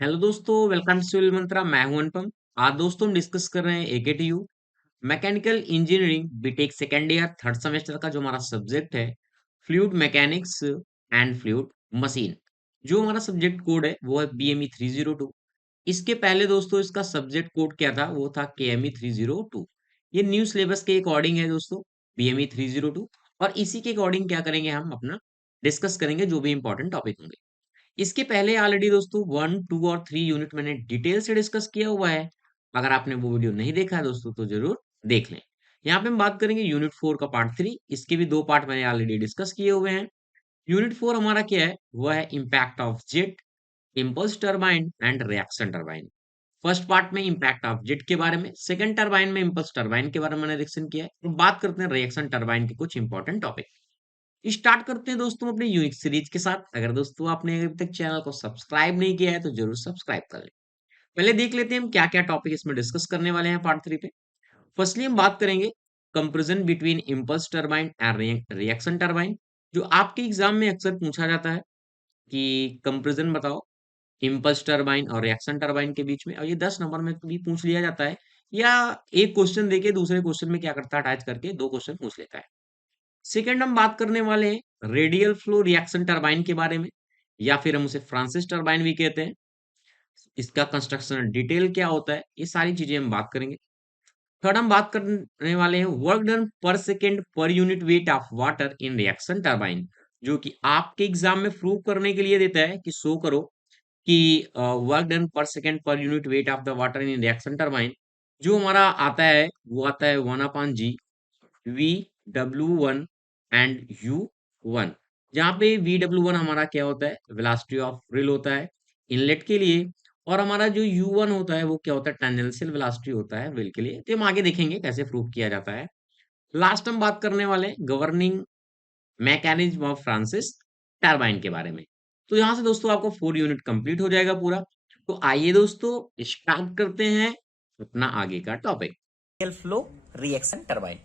Hello दोस्तों, welcome to civil मंत्रा। मैं हूं अनुपम। आज दोस्तों हम डिस्कस कर रहे हैं AKTU mechanical engineering BTech second year third semester का जो हमारा सब्जेक्ट है fluid mechanics and fluid machine. जो हमारा सब्जेक्ट कोड है वो है बीएमई 302। इसके पहले दोस्तों इसका सब्जेक्ट कोड क्या था, वो था केएमई 302। ये न्यू सिलेबस के अकॉर्डिंग है दोस्तों, बीएमई 302। और इसी के अकॉर्डिंग क्या करेंगे, हम अपना डिस्कस करेंगे जो भी इंपॉर्टेंट टॉपिक होंगे। इसके पहले ऑलरेडी दोस्तों 1, 2 और 3 यूनिट मैंने डिटेल से डिस्कस किया हुआ है। अगर आपने वो वीडियो नहीं देखा है दोस्तों तो जरूर देख लें। यहाँ पे हम बात करेंगे यूनिट 4 का पार्ट 3। इसके भी 2 पार्ट मैंने ऑलरेडी डिस्कस किए हुए हैं। यूनिट 4 हमारा क्या है, वह है impact of jet, impulse turbine and reaction turbine. First part में इम्पैक्ट ऑफ जेट के बारे में, सेकंड टरबाइन में इम्पल्स टरबाइन के बारे में मैंने डिस्कशन किया है। तो बात करते हैं रिएक्शन टरबाइन के कुछ इंपॉर्टेंट टॉपिक। स्टार्ट करते हैं दोस्तों अपने यूनिक सीरीज के साथ। अगर दोस्तों आपने अभी तक चैनल को सब्सक्राइब नहीं किया है तो जरूर सब्सक्राइब कर लें। पहले देख लेते हैं हम क्या क्या टॉपिक इसमें डिस्कस करने वाले हैं पार्ट 3 पे। फर्स्टली हम बात करेंगे comparison between impulse turbine and reaction turbine. जो आपके एग्जाम में अक्सर पूछा जाता है कि कंपैरिजन बताओ इम्पल्स टरबाइन और रिएक्शन टरबाइन के बीच में, और ये 10 नंबर में भी पूछ लिया जाता है। या एक क्वेश्चन देके दूसरे क्वेश्चन में क्या करता है, अटैच करके 2 क्वेश्चन पूछ लेता है। सेकंड हम बात करने वाले हैं रेडियल फ्लो रिएक्शन टरबाइन के बारे में, या फिर हम उसे फ्रांसिस टरबाइन भी कहते हैं। इसका कंस्ट्रक्शन डिटेल क्या होता है, ये सारी चीजें हम बात करेंगे। थर्ड हम बात करने वाले हैं work done per second per unit weight of water in reaction turbine, जो कि आपके एग्जाम में प्रूव करने के लिए देता है कि शो करो कि work done per second per unit weight of the water in reaction turbine. जो हमारा आता है वो आता है 1/G VW1 एंड U1। जहाँ पे VW1 हमारा क्या होता है, वेलोसिटी ऑफ फ्रिल होता है इनलेट के लिए। और हमारा जो U1 होता है वो क्या होता है, टेंजेंशियल वेलोसिटी होता है व्हील के लिए। तो हम आगे देखेंगे कैसे प्रूव किया जाता है। लास्ट हम बात करने वाले हैं governing mechanism of Francis turbine के बारे में। तो यहाँ से दोस्तों आपको 4 यूनिट कंप्लीट हो जाएगा पूरा। तो आइए दोस्तों स्टार्ट करते हैं अपना आगे का topic. Radial flow reaction turbine,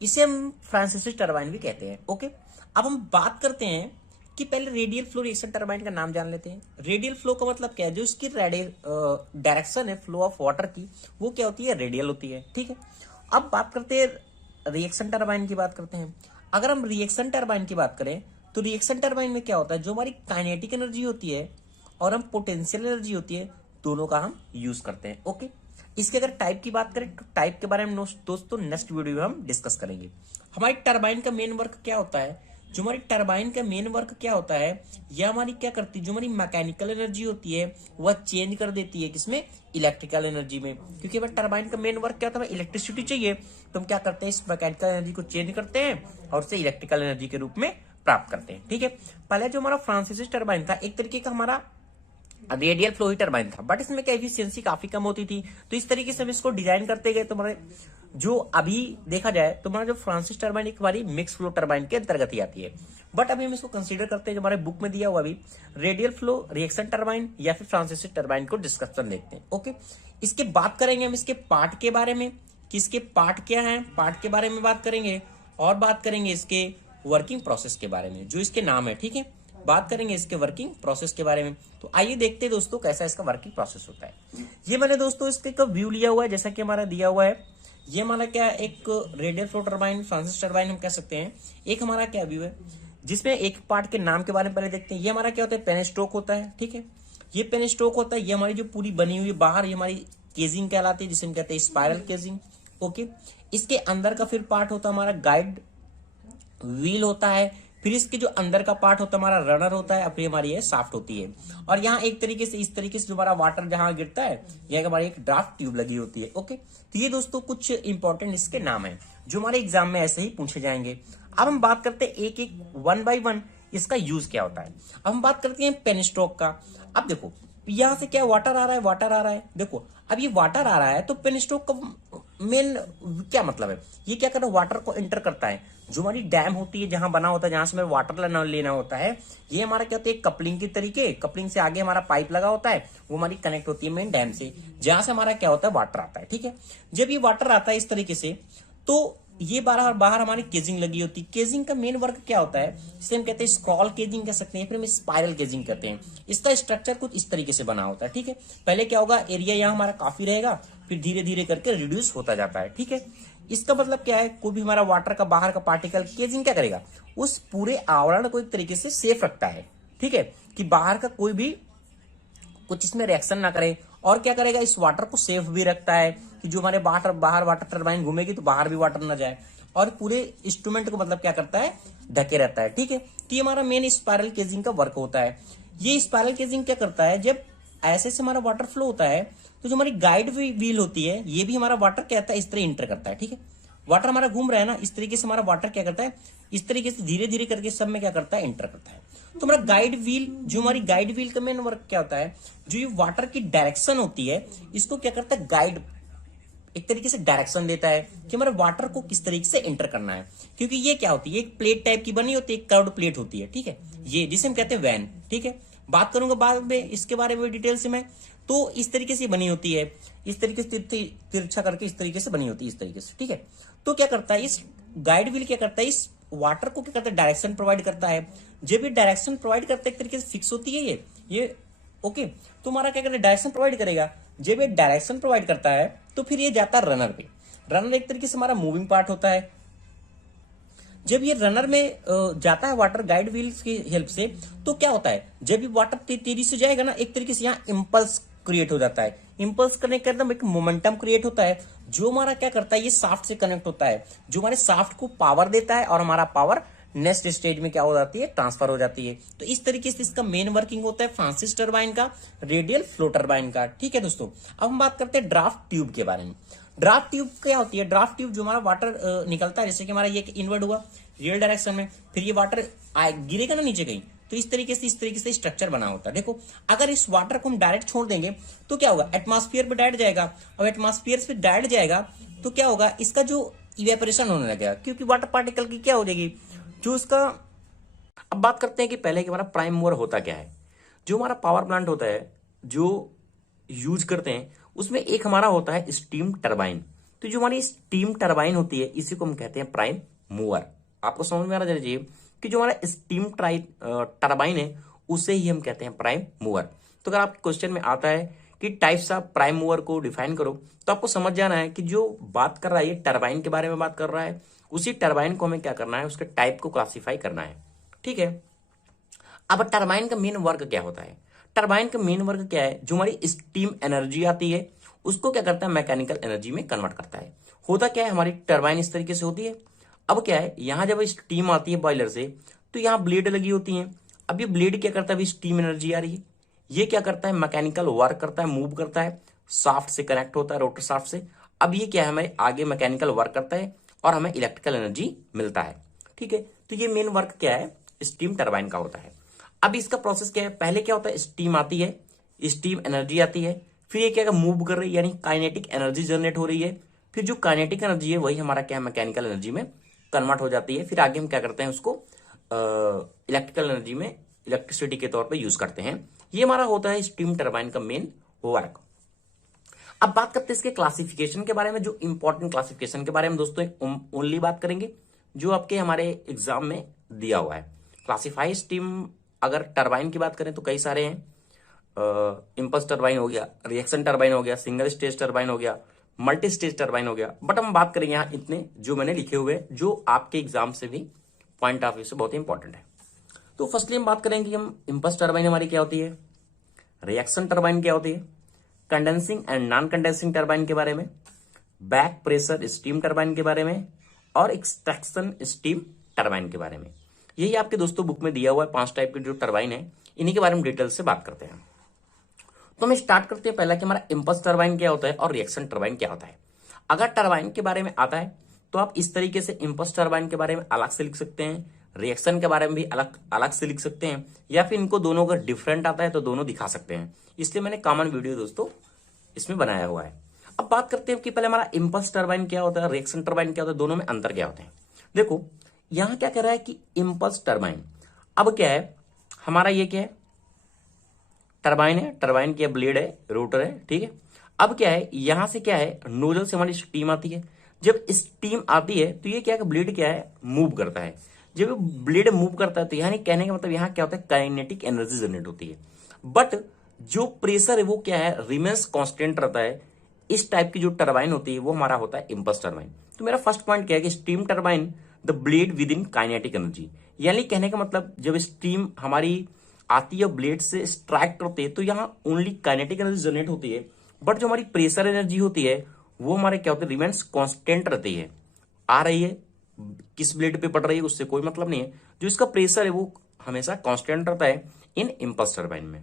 इसे हम फ्रांसिस टरबाइन भी कहते हैं। ओके, अब हम बात करते हैं कि पहले रेडियल फ्लो रिएक्शन टरबाइन का नाम जान लेते हैं। रेडियल फ्लो का मतलब क्या है, जो इसकी डायरेक्शन है फ्लो ऑफ वाटर की, वो क्या होती है, रेडियल होती है। ठीक है, अब बात करते हैं रिएक्शन टरबाइन की बात करते हैं। अगर हम रिएक्शन टरबाइन की बात करें तो रिएक्शन टरबाइन में क्या होता है, जो हमारी काइनेटिक एनर्जी होती है और हम पोटेंशियल एनर्जी होती है, दोनों का हम यूज करते हैं। ओके, इसके अगर टाइप की बात करें तो टाइप के बारे में दोस्तों नेक्स्ट वीडियो में हम डिस्कस करेंगे। हमारी टरबाइन का मेन वर्क क्या होता है, जो हमारी टरबाइन का मेन वर्क क्या होता है, यह हमारी क्या करती है, जो हमारी मैकेनिकल एनर्जी होती है वह चेंज कर देती है किसमें, इलेक्ट्रिकल एनर्जी में। क्योंकि हमारे टरबाइन का मेन वर्क क्या होता है, इलेक्ट्रिसिटी चाहिए, तो हम क्या करते हैं, इस मैकेनिकल एनर्जी को चेंज करते हैं और उसे इलेक्ट्रिकल एनर्जी के रूप में प्राप्त करते हैं। ठीक है, पहले जो हमारा फ्रांसिस टरबाइन था एक तरीके का हमारा रेडियल फ्लो ही टरबाइन था, बट इसमें क्या एफिशिएंसी काफी कम होती थी। तो इस तरीके से हम इसको डिजाइन करते गए। तुम्हारे जो अभी देखा जाए तो हमारा जो फ्रांसिस टरबाइन एक हमारी मिक्स फ्लो टरबाइन के अंतर्गत ही आती है, बट अभी हम इसको कंसीडर करते हैं जो हमारे बुक में दिया हुआ अभी रेडियल फ्लो रिएक्शन टरबाइन या फिर फ्रांसिस टरबाइन को डिस्कशन देखते हैं। ओके, इसके बात करेंगे हम इसके पार्ट के बारे में कि इसके पार्ट क्या है, पार्ट के बारे में बात करेंगे और बात करेंगे इसके वर्किंग प्रोसेस के बारे में जो इसके नाम है। ठीक है, बात करेंगे इसके वर्किंग प्रोसेस के बारे में। तो आइए देखते हैं दोस्तों कैसा इसका वर्किंग प्रोसेस होता है। ये मैंने दोस्तों इसके एक व्यू लिया हुआ है, जैसा कि हमारा दिया हुआ है। ये हमारा क्या एक radial flow turbine Francis turbine हम कह सकते हैं। एक हमारा क्या व्यू है जिसमें एक पार्ट के नाम के बारे में पहले देखते हैं। ये हमारा क्या होता है, पेन स्ट्रोक होता है। ठीक है, ये पेन स्ट्रोक होता है। ये हमारी जो पूरी बनी हुई बाहर ये हमारी केजिंग कहलाती है, जिसे हम कहते हैं स्पाइरल केजिंग। ओके, इसके अंदर का फिर पार्ट होता है हमारा गाइड व्हील होता है। फिर इसके जो अंदर का पार्ट होता है हमारा रनर होता है, और फिर हमारी ये साफ्ट होती है। और यहाँ एक तरीके से इस तरीके से जो हमारा वाटर जहां गिरता है, यह हमारी एक ड्राफ्ट ट्यूब लगी होती है। ओके, तो ये दोस्तों कुछ इंपॉर्टेंट इसके नाम है जो हमारे एग्जाम में ऐसे ही पूछे जाएंगे। अब हम बात करते हैं एक एक 1 by 1 इसका यूज क्या होता है। अब हम बात करते हैं पेन स्ट्रोक का। अब देखो यहां से क्या वाटर आ रहा है, वाटर आ रहा है। देखो अब ये वाटर आ रहा है तो पेन स्ट्रोक का मेन क्या मतलब है, ये क्या कर रहा है, वाटर को एंटर करता है। जो हमारी डैम होती है जहां बना होता है, जहां से हमें वाटर लेना होता है, ये हमारा क्या होता है, कपलिंग के तरीके, कपलिंग से आगे हमारा पाइप लगा होता है, वो हमारी कनेक्ट होती है मेन डैम से, जहां से हमारा क्या होता है, वाटर आता है। ठीक है, जब ये वाटर आता है इस तरीके से तो ये बाहर बाहर हमारी केजिंग लगी होती है। केजिंग का मेन वर्क क्या होता है, जिसे हम कहते हैं स्क्रॉल केजिंग कह सकते हैं, फिर हम स्पाइरल केजिंग कहते हैं। इसका स्ट्रक्चर कुछ इस तरीके से बना होता है, ठीक है। पहले क्या होगा, एरिया यहाँ हमारा काफी रहेगा, फिर धीरे धीरे करके रिड्यूस होता जाता है, ठीक है। इसका मतलब क्या है, कोई भी हमारा वाटर का बाहर का पार्टिकल केजिंग क्या करेगा, उस पूरे आवरण को एक तरीके से सेफ रखता है, ठीक है, कि बाहर का कोई भी कुछ इसमें रिएक्शन ना करे। और क्या करेगा, इस वाटर को सेफ भी रखता है कि जो हमारे बाहर वाटर टरबाइन घूमेगी तो बाहर भी वाटर ना जाए। और पूरे इंस्ट्रूमेंट को मतलब क्या करता है, ढके रहता है, ठीक है। तो ये हमारा मेन स्पाइरल केजिंग का वर्क होता है। ये स्पाइरल केजिंग क्या करता है, जब ऐसे से हमारा वाटर फ्लो होता है तो जो हमारी गाइड व्हील होती है, ये भी हमारा वाटर क्या है, इस तरह इंटर करता है, ठीक है। वाटर हमारा घूम रहा है ना, इस तरीके से हमारा वाटर क्या करता है, इस तरीके से धीरे धीरे करके सब में क्या करता है, एंटर करता है। तो हमारा गाइड व्हील, जो हमारी गाइड व्हील का मेन वर्क क्या होता है, जो ये वाटर की डायरेक्शन होती है, इसको क्या करता है, गाइड एक तरीके से डायरेक्शन देता है कि हमारे वाटर को किस तरीके से एंटर करना है। क्योंकि ये क्या होती है, एक प्लेट टाइप की बनी होती है, एक कर्व्ड प्लेट होती है, ठीक है, ये जिसे हम कहते हैं वैन, ठीक है। बात करूंगा बाद में इसके बारे में डिटेल से मैं। तो इस तरीके से बनी होती है, इस तरीके से तिरछा करके इस तरीके से बनी होती है, इस तरीके से, ठीक है। तो क्या करता है, इस गाइड व्हील क्या करता है, इस वाटर को क्या करता है, डायरेक्शन प्रोवाइड करता है। जब ये डायरेक्शन प्रोवाइड करता है, एक तरीके से फिक्स होती है ये ओके। तो हमारा क्या करता है, डायरेक्शन प्रोवाइड करेगा। जब ये डायरेक्शन प्रोवाइड करता है तो फिर ये जाता है रनर पे। रनर एक तरीके से हमारा मूविंग पार्ट होता है। जब ये रनर में जाता है वाटर गाइड व्हील्स की हेल्प से, तो क्या होता है, जब ये वाटर तेजी से जाएगा ना, एक तरीके से यहाँ इंपल्स क्रिएट हो जाता है। इंपल्स करने के एकदम एक मोमेंटम क्रिएट होता है, जो हमारा क्या करता है, ये साफ्ट से कनेक्ट होता है, जो हमारे साफ्ट को पावर देता है, और हमारा पावर नेक्स्ट स्टेज में क्या हो जाती है, ट्रांसफर हो जाती है। तो इस तरीके से इसका मेन वर्किंग होता है फ्रांसिस टरबाइन का, रेडियल फ्लो टरबाइन का, ठीक है दोस्तों। अब हम बात करते हैं ड्राफ्ट ट्यूब के बारे में। ड्राफ्ट ट्यूब क्या होती है, ड्राफ्ट ट्यूब जो हमारा वाटर निकलता है, जैसे कि हमारा ये इनवर्ड हुआ रियल डायरेक्शन में, फिर ये वाटर गिरेगा ना नीचे कहीं, तो इस तरीके से स्ट्रक्चर बना होता है। देखो, अगर इस वाटर को हम डायरेक्ट छोड़ देंगे तो क्या होगा, एटमॉस्फेयर पे डायरेक्ट जाएगा। अब एटमॉस्फेयर पे डायरेक्ट जाएगा तो क्या होगा, इसका जो इवेपोरेशन होने लगेगा, क्योंकि वाटर पार्टिकल की क्या हो जाएगी, जो इसका। अब बात करते हैं कि पहले कि हमारा प्राइम मूवर होता क्या है। जो हमारा पावर प्लांट होता है, जो यूज करते हैं, उसमें एक हमारा होता है स्टीम टरबाइन। तो जो हमारी स्टीम टरबाइन होती है, इसी को हम कहते हैं प्राइम मूवर। आपको समझ में आना चाहिए कि जो हमारा स्टीम टरबाइन है, उसे ही हम कहते हैं प्राइम मूवर। तो अगर आपके क्वेश्चन में आता है कि टाइप्स ऑफ प्राइम मूवर को डिफाइन करो, तो आपको समझ जाना है कि जो बात कर रहा है, ये टरबाइन के बारे में बात कर रहा है, उसी टरबाइन को हमें क्या करना है, उसके टाइप को क्लासिफाई करना है, ठीक है। अब टरबाइन का मेन वर्क क्या होता है, टरबाइन का मेन वर्क क्या है, जो हमारी स्टीम एनर्जी आती है, उसको क्या करता है, मैकेनिकल एनर्जी में कन्वर्ट करता है। होता क्या है, हमारी टरबाइन इस तरीके से होती है। अब क्या है, यहां जब स्टीम आती है बॉयलर से, तो यहाँ ब्लेड लगी होती है। अब ये ब्लेड क्या करता है, अभी स्टीम एनर्जी आ रही है, ये क्या करता है, मैकेनिकल वर्क करता है, मूव करता है, शाफ्ट से कनेक्ट होता है, रोटर शाफ्ट से। अब ये क्या है, हमें आगे मैकेनिकल वर्क करता है और हमें इलेक्ट्रिकल एनर्जी मिलता है, ठीक है। तो ये मेन वर्क क्या है, स्टीम टरबाइन का होता है। अब इसका प्रोसेस क्या है, पहले क्या होता है, स्टीम आती है, स्टीम एनर्जी आती है, फिर ये क्या मूव कर रही है, यानी काइनेटिक एनर्जी जनरेट हो रही है। फिर जो काइनेटिक एनर्जी है, वही हमारा क्या है, मैकेनिकल एनर्जी में कन्वर्ट हो जाती है। फिर आगे हम क्या करते हैं, उसको इलेक्ट्रिकल एनर्जी में, इलेक्ट्रिसिटी के तौर पे यूज करते हैं। ये हमारा होता है स्टीम टरबाइन का मेन वर्क। अब बात करते हैं इसके क्लासिफिकेशन के बारे में, जो इंपॉर्टेंट क्लासिफिकेशन के बारे में दोस्तों ओनली बात करेंगे, जो आपके हमारे एग्जाम में दिया हुआ है। क्लासिफाई स्टीम, अगर टरबाइन की बात करें तो कई सारे हैं। इंपल्स टरबाइन हो गया, रिएक्शन टरबाइन हो गया, सिंगल स्टेज टरबाइन हो गया, मल्टी स्टेज टरबाइन हो गया। बट हम बात करेंगे यहाँ इतने जो मैंने लिखे हुए, जो आपके एग्जाम से भी पॉइंट ऑफ व्यू से बहुत इंपॉर्टेंट है। तो फर्स्टली हम बात करेंगे कि हम इंपल्स टरबाइन हमारी क्या होती है, रिएक्शन टरबाइन क्या होती है, condensing and non condensing turbine के बारे में, बैक प्रेशर स्टीम टरबाइन के बारे में, और एक्सट्रैक्शन स्टीम टरबाइन के बारे में। यही आपके दोस्तों बुक में दिया हुआ है, 5 टाइप के जो टरबाइन है, इन्हीं के बारे में डिटेल से बात करते हैं। तो हम स्टार्ट करते हैं पहला कि हमारा इंपल्स टरबाइन क्या होता है और रिएक्शन टरबाइन क्या होता है। अगर टरबाइन के बारे में आता है तो आप इस तरीके से इंपल्स टरबाइन के बारे में अलग से लिख सकते हैं, रिएक्शन के बारे में भी अलग अलग से लिख सकते हैं, या फिर इनको दोनों का डिफरेंट आता है तो दोनों दिखा सकते हैं। इसलिए मैंने कॉमन वीडियो दोस्तों इसमें बनाया हुआ है। अब बात करते हैं कि पहले हमारा इंपल्स टरबाइन क्या होता है, रिएक्शन टरबाइन क्या होता है, दोनों में अंतर क्या होते हैं। देखो, यहां क्या कह रहा है कि इंपल्स टरबाइन, अब क्या है हमारा, ये क्या है, टरबाइन है, टरबाइन की ब्लेड है, रोटर है, ठीक है। अब क्या है, यहां से क्या है, नोजल से हमारी स्टीम आती है। जब स्टीम आती है तो ये क्या है, ब्लेड क्या है, मूव करता है। जब ब्लेड मूव करता है तो यानी कहने का मतलब यहाँ क्या होता है, काइनेटिक एनर्जी जनरेट होती है। बट जो प्रेशर है वो क्या है, रिमेंस कांस्टेंट रहता है। इस टाइप की जो टरबाइन होती है वो हमारा होता है इम्पल्स टरबाइन। तो मेरा फर्स्ट पॉइंट क्या है कि steam turbine the blade with in kinetic energy, यानी कहने का मतलब जब स्टीम हमारी आती है ब्लेड से स्ट्राइक करते हैं तो यहाँ ओनली काइनेटिक एनर्जी जनरेट होती है। बट जो हमारी प्रेशर एनर्जी होती है वो हमारे क्या होते हैं, रिमेंस कांस्टेंट रहती है। आ रही है किस ब्लेड पे पड़ रही है उससे कोई मतलब नहीं है, जो इसका प्रेशर है वो हमेशा कांस्टेंट रहता है इन इम्पल्स टरबाइन में।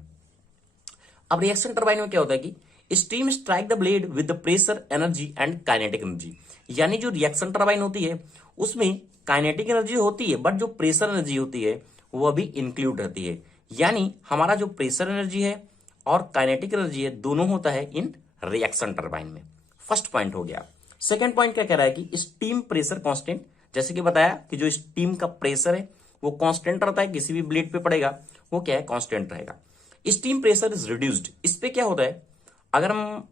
अब रिएक्शन टरबाइन में क्या होता है कि steam strike the blade with the pressure energy and kinetic energy, यानी जो रिएक्शन टरबाइन होती है उसमें काइनेटिक एनर्जी होती है बट जो प्रेशर एनर्जी होती है वो भी इंक्लूड रहती है। यानी हमारा जो प्रेशर एनर्जी है और काइनेटिक एनर्जी है दोनों होता है इन रिएक्शन टरबाइन में। फर्स्ट पॉइंट हो गया। सेकेंड पॉइंट क्या कह रहा है कि स्टीम प्रेशर कांस्टेंट, जैसे कि बताया कि जो स्टीम का प्रेशर है वो कांस्टेंट रहता है, किसी भी ब्लेड पे पड़ेगा वो क्या है, कांस्टेंट रहेगा। स्टीम प्रेशर इज रिड्यूस्ड, इस पे क्या होता है, अगर हम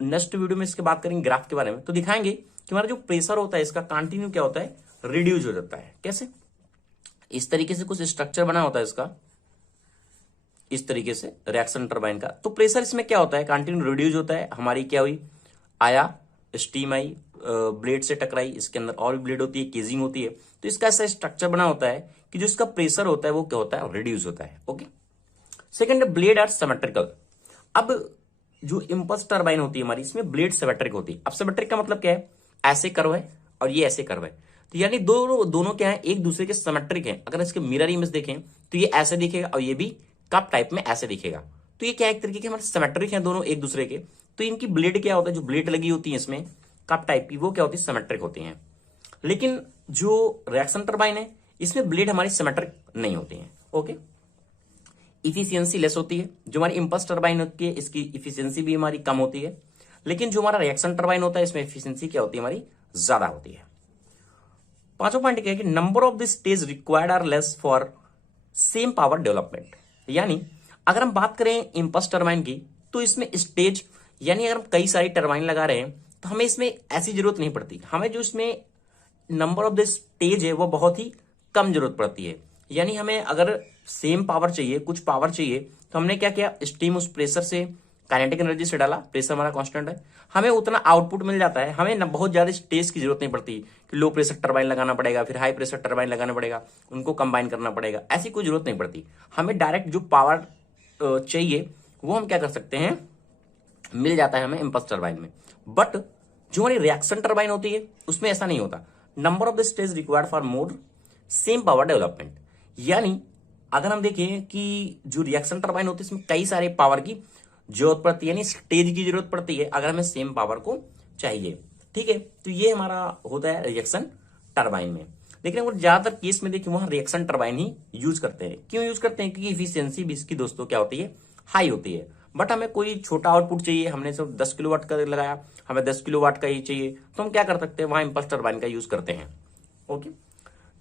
नेक्स्ट वीडियो में इसके बात करेंगे ग्राफ के बारे में तो दिखाएंगे कि हमारा जो प्रेशर होता है इसका कंटिन्यू क्या होता है, रिड्यूस हो जाता है। कैसे, इस तरीके से कुछ स्ट्रक्चर बना होता है इसका, इस तरीके से रिएक्शन टरबाइन का। तो प्रेशर इसमें क्या होता है, कंटिन्यू रिड्यूस होता है। हमारी क्या हुई, आया स्टीम आई, ब्लेड से टकराई, इसके अंदर और भी ब्लेड होती है, केजिंग होती है, तो इसका ऐसा स्ट्रक्चर बना होता है कि जो इसका प्रेशर होता है वो क्या होता है, रिड्यूस होता है। Okay. Second, blade are symmetrical. अब जो इम्पल्स टरबाइन होती है हमारी, इसमें ब्लेड सिमेट्रिक होती है। अब सिमेट्रिक का मतलब क्या है, ऐसे कर्व है और ये ऐसे कर्व है, तो यानी दोनों क्या है, एक दूसरे के सिमेट्रिक है। अगर इसके मिरर इमेज देखें तो ये ऐसे दिखेगा और ये भी कप टाइप में ऐसे दिखेगा, तो ये क्या एक तरीके के हमारे सिमेट्रिक है दोनों एक दूसरे के। तो इनकी ब्लेड क्या होता है, जो ब्लेड लगी होती है इसमें कप टाइप की, वो क्या होती है, सिमेट्रिक होती हैं। लेकिन जो रिएक्शन टरबाइन है इसमें ब्लेड हमारी सिमेट्रिक नहीं होती है। ओके। इफिशियंसी लेस होती है। जो हमारी इम्पल्स टरबाइन होती है इसकी इफिशियंसी भी हमारी कम होती है, लेकिन जो हमारा रिएक्शन टरबाइन होता है इसमें इफिशियंसी क्या होती है, हमारी ज्यादा होती है। पांचवा पॉइंट क्या है कि number of the stage required are less for same power development. यानी अगर हम बात करें इम्पल्स टरबाइन की तो इसमें स्टेज, यानी अगर हम कई सारी टरबाइन लगा रहे हैं तो हमें इसमें ऐसी जरूरत नहीं पड़ती। हमें जो इसमें नंबर ऑफ द स्टेज है वो बहुत ही कम जरूरत पड़ती है। यानी हमें अगर सेम पावर चाहिए, कुछ पावर चाहिए, तो हमने क्या किया, स्टीम उस प्रेशर से काइनेटिक एनर्जी से डाला, प्रेशर हमारा कांस्टेंट है, हमें उतना आउटपुट मिल जाता है। हमें बहुत ज्यादा स्टेज की जरूरत नहीं पड़ती कि लो प्रेशर टरबाइन लगाना पड़ेगा, फिर हाई प्रेशर टरबाइन लगाना पड़ेगा, उनको कंबाइन करना पड़ेगा, ऐसी कोई जरूरत नहीं पड़ती। हमें डायरेक्ट जो पावर चाहिए वो हम क्या कर सकते हैं, मिल जाता है हमें इम्पल्स टरबाइन में। बट जो हमारी रिएक्शन टरबाइन होती है उसमें ऐसा नहीं होता। Number of the stage required for more same power development. यानी अगर हम देखें कि जो रिएक्शन टरबाइन होती है इसमें कई सारे पावर की जरूरत पड़ती है, यानी स्टेज की जरूरत पड़ती है अगर हमें सेम पावर को चाहिए। ठीक है, तो ये हमारा होता है रिएक्शन टरबाइन में। लेकिन अगर ज्यादातर केस में देखिए वहां रिएक्शन टरबाइन ही यूज करते हैं। क्यों यूज करते हैं, क्योंकि इफिशियंसी भी इसकी दोस्तों क्या होती है, हाई होती है। बट हमें कोई छोटा आउटपुट चाहिए, हमने सिर्फ 10 किलोवाट का लगाया, हमें 10 किलोवाट का ही चाहिए, तो हम क्या कर सकते हैं, वहां इम्पल्स टरबाइन का यूज करते हैं। ओके।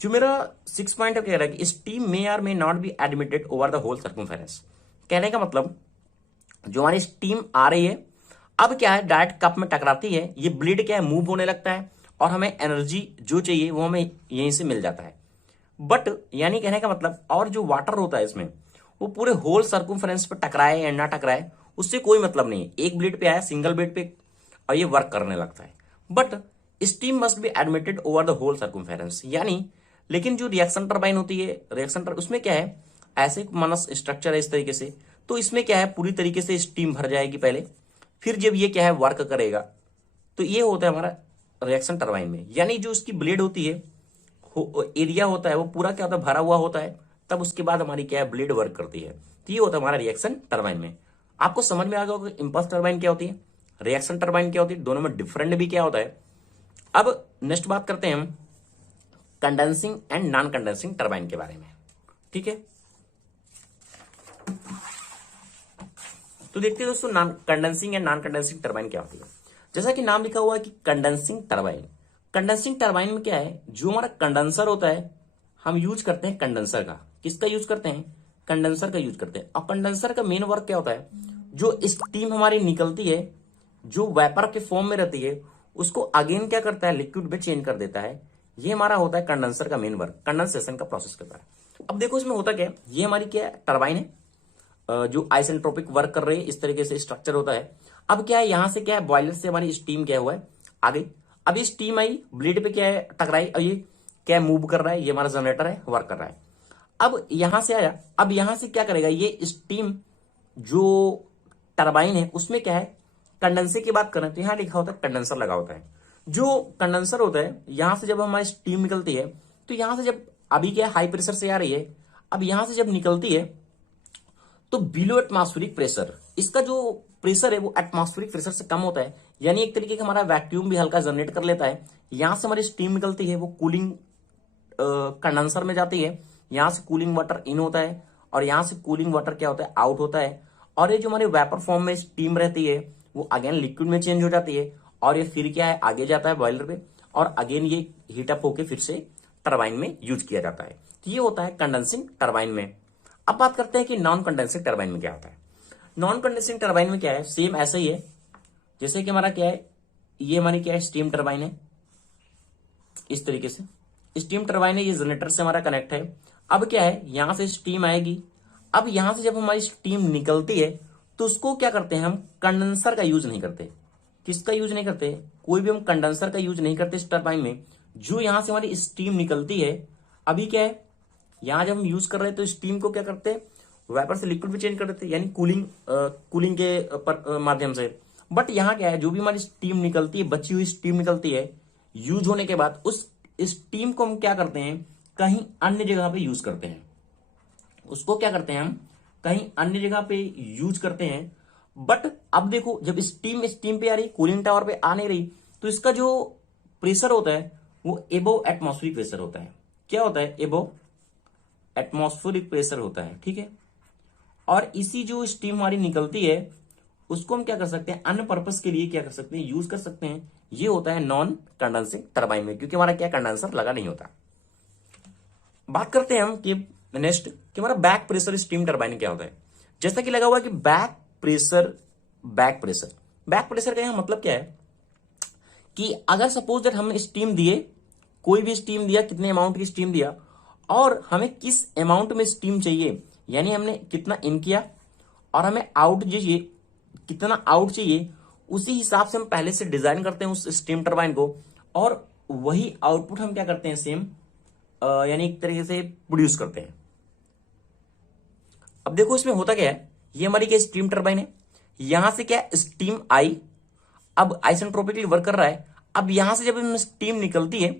जो मेरा 6 पॉइंट है कह रहा है कि steam may or may not be admitted over the whole circumference. कहने का मतलब जो हमारी स्टीम आ रही है अब क्या है, डायरेक्ट कप में टकराती है, ये ब्लेड क्या है, मूव होने लगता है और हमें एनर्जी जो चाहिए वो हमें यहीं से मिल जाता है। बट यानी कहने का मतलब, और जो वाटर होता है इसमें वो पूरे होल सर्कमफेरेंस पे टकराए या ना टकराए उससे कोई मतलब नहीं है। एक ब्लेड पे आया, सिंगल ब्लेड पे, और ये वर्क करने लगता है। But steam must be admitted over the whole circumference. यानी लेकिन जो रिएक्शन टरबाइन होती है, उसमें क्या है, ऐसे मनस स्ट्रक्चर है इस तरीके से, तो इसमें क्या है, पूरी तरीके से स्टीम भर जाएगी पहले, फिर जब ये क्या है वर्क करेगा, तो ये होता है हमारा रिएक्शन टरबाइन में। यानी जो उसकी ब्लेड होती है, एरिया होता है वो पूरा क्या होता है, भरा हुआ होता है, तब उसके बाद हमारी क्या है, ब्लेड वर्क करती है। तो ये होता है हमारा रिएक्शन टरबाइन में। आपको समझ में आ गया होगा इम्पल्स टरबाइन क्या होती है, रिएक्शन टरबाइन क्या होती है, दोनों में डिफरेंट भी क्या होता है। अब नेक्स्ट बात करते हैं हम condensing and non condensing turbine के बारे में। ठीक है, तो देखते हैं दोस्तों non condensing and non condensing turbine क्या होती है। जैसा कि नाम लिखा हुआ है कि कंडेंसिंग टरबाइन। कंडेंसिंग टरबाइन में क्या है, जो हमारा कंडेंसर होता है हम यूज करते हैं कंडेंसर का। किसका यूज करते हैं, कंडेंसर का यूज करते हैं। और कंडेंसर का मेन वर्क क्या होता है, जो स्टीम हमारी निकलती है जो वेपर के फॉर्म में रहती है उसको अगेन क्या करता है, लिक्विड में चेंज कर देता है। ये हमारा होता है कंडेंसर का मेन वर्क, कंडेंसेशन का प्रोसेस करता है। अब देखो इसमें होता क्या है, ये हमारी क्या है, टरबाइन है जो आइसेंट्रोपिक वर्क कर रही है, इस तरीके से स्ट्रक्चर होता है। अब क्या है, यहां से क्या है, बॉयलर से हमारी स्टीम क्या हुआ है, आ गई। अब ये स्टीम आई, ब्लेड पे क्या है, टकराई, अब ये क्या मूव कर रहा है, ये हमारा जनरेटर है, वर्क कर रहा है। अब यहां से आया, अब यहां से क्या करेगा, ये स्टीम जो टरबाइन है उसमें क्या है, कंडेंसर की बात करें तो यहां लिखा होता है कंडेंसर लगा होता है। जो कंडेंसर होता है, यहां से जब हमारी स्टीम निकलती है, तो यहां से जब अभी क्या हाई प्रेशर से आ रही है, अब यहां से जब निकलती है तो बिलो एटमॉस्फेरिक प्रेशर, इसका जो प्रेशर है वो एटमॉस्फेरिक प्रेशर से कम होता है, यानी एक तरीके का हमारा वैक्यूम भी हल्का जनरेट कर लेता है। यहां से हमारी स्टीम निकलती है, वो कूलिंग कंडेंसर में जाती है, यहां से कूलिंग वाटर इन होता है और यहां से कूलिंग वाटर क्या होता है, आउट होता है। और ये जो हमारे वेपर फॉर्म में स्टीम रहती है वो अगेन लिक्विड में चेंज हो जाती है और ये फिर क्या है, आगे जाता है बॉयलर पे और अगेन ये हीटअप होकर फिर से टरबाइन में यूज किया जाता है। तो ये होता है कंडेंसिंग टरबाइन में। अब बात करते हैं कि नॉन कंडेंसिंग टरबाइन में क्या होता है। नॉन कंडेंसिंग टरबाइन में क्या है, सेम ऐसा ही है जैसे कि हमारा क्या है, ये हमारी क्या है, स्टीम टरबाइन है, इस तरीके से स्टीम टरबाइन है, ये जनरेटर से हमारा कनेक्ट है। अब क्या है, यहां से स्टीम आएगी, अब यहां से जब हमारी स्टीम निकलती है तो उसको क्या करते हैं, हम कंडेंसर का यूज नहीं करते। किसका यूज नहीं करते, कोई भी हम कंडेंसर का यूज नहीं करते इस टरबाइन में। जो यहां से हमारी स्टीम निकलती है, अभी क्या है, यहां जब हम यूज कर रहे हैं तो स्टीम को क्या करते हैं, वेपर से लिक्विड में चेंज कर देते हैं, यानी कूलिंग के माध्यम से। बट यहां क्या है, जो भी हमारी स्टीम निकलती है, बची हुई स्टीम निकलती है यूज होने के बाद, उस स्टीम को हम क्या करते हैं, कहीं अन्य जगह पे यूज करते हैं। उसको क्या करते हैं, हम कहीं अन्य जगह पे यूज करते हैं। बट अब देखो, जब स्टीम स्टीम पे आ रही, कूलिंग टावर पे आ नहीं रही, तो इसका जो प्रेशर होता है वो एबोव एटमॉस्फेरिक प्रेशर होता है। क्या होता है, एबोव एटमॉस्फेरिक प्रेशर होता है, ठीक है। और इसी जो स्टीम हमारी निकलती है उसको हम क्या कर सकते हैं, अन्य पर्पस के लिए क्या कर सकते हैं, यूज कर सकते हैं। ये होता है नॉन कंडेंसिंग टरबाइन में, क्योंकि हमारा क्या कंडेंसर लगा नहीं होता। बात करते हैं हम कि नेक्स्ट कि हमारा बैक प्रेशर स्टीम टरबाइन क्या होता है। जैसा कि लगा हुआ कि बैक प्रेशर का यहां मतलब क्या है कि अगर सपोज दैट हम स्टीम दिए, कोई भी स्टीम दिया, कितने अमाउंट की स्टीम दिया और हमें किस अमाउंट में स्टीम चाहिए, यानी हमने कितना इन किया और हमें आउट चाहिए, कितना आउट चाहिए, उसी हिसाब से हम पहले से डिजाइन करते हैं उस स्टीम टरबाइन को और वही आउटपुट हम क्या करते हैं, सेम यानी एक तरीके से प्रोड्यूस करते हैं। अब देखो इसमें होता क्या है, ये हमारी क्या स्टीम टरबाइन है, यहां से क्या स्टीम आई, अब आइसेंट्रोपिकली वर्क कर रहा है। अब यहां से जब स्टीम निकलती है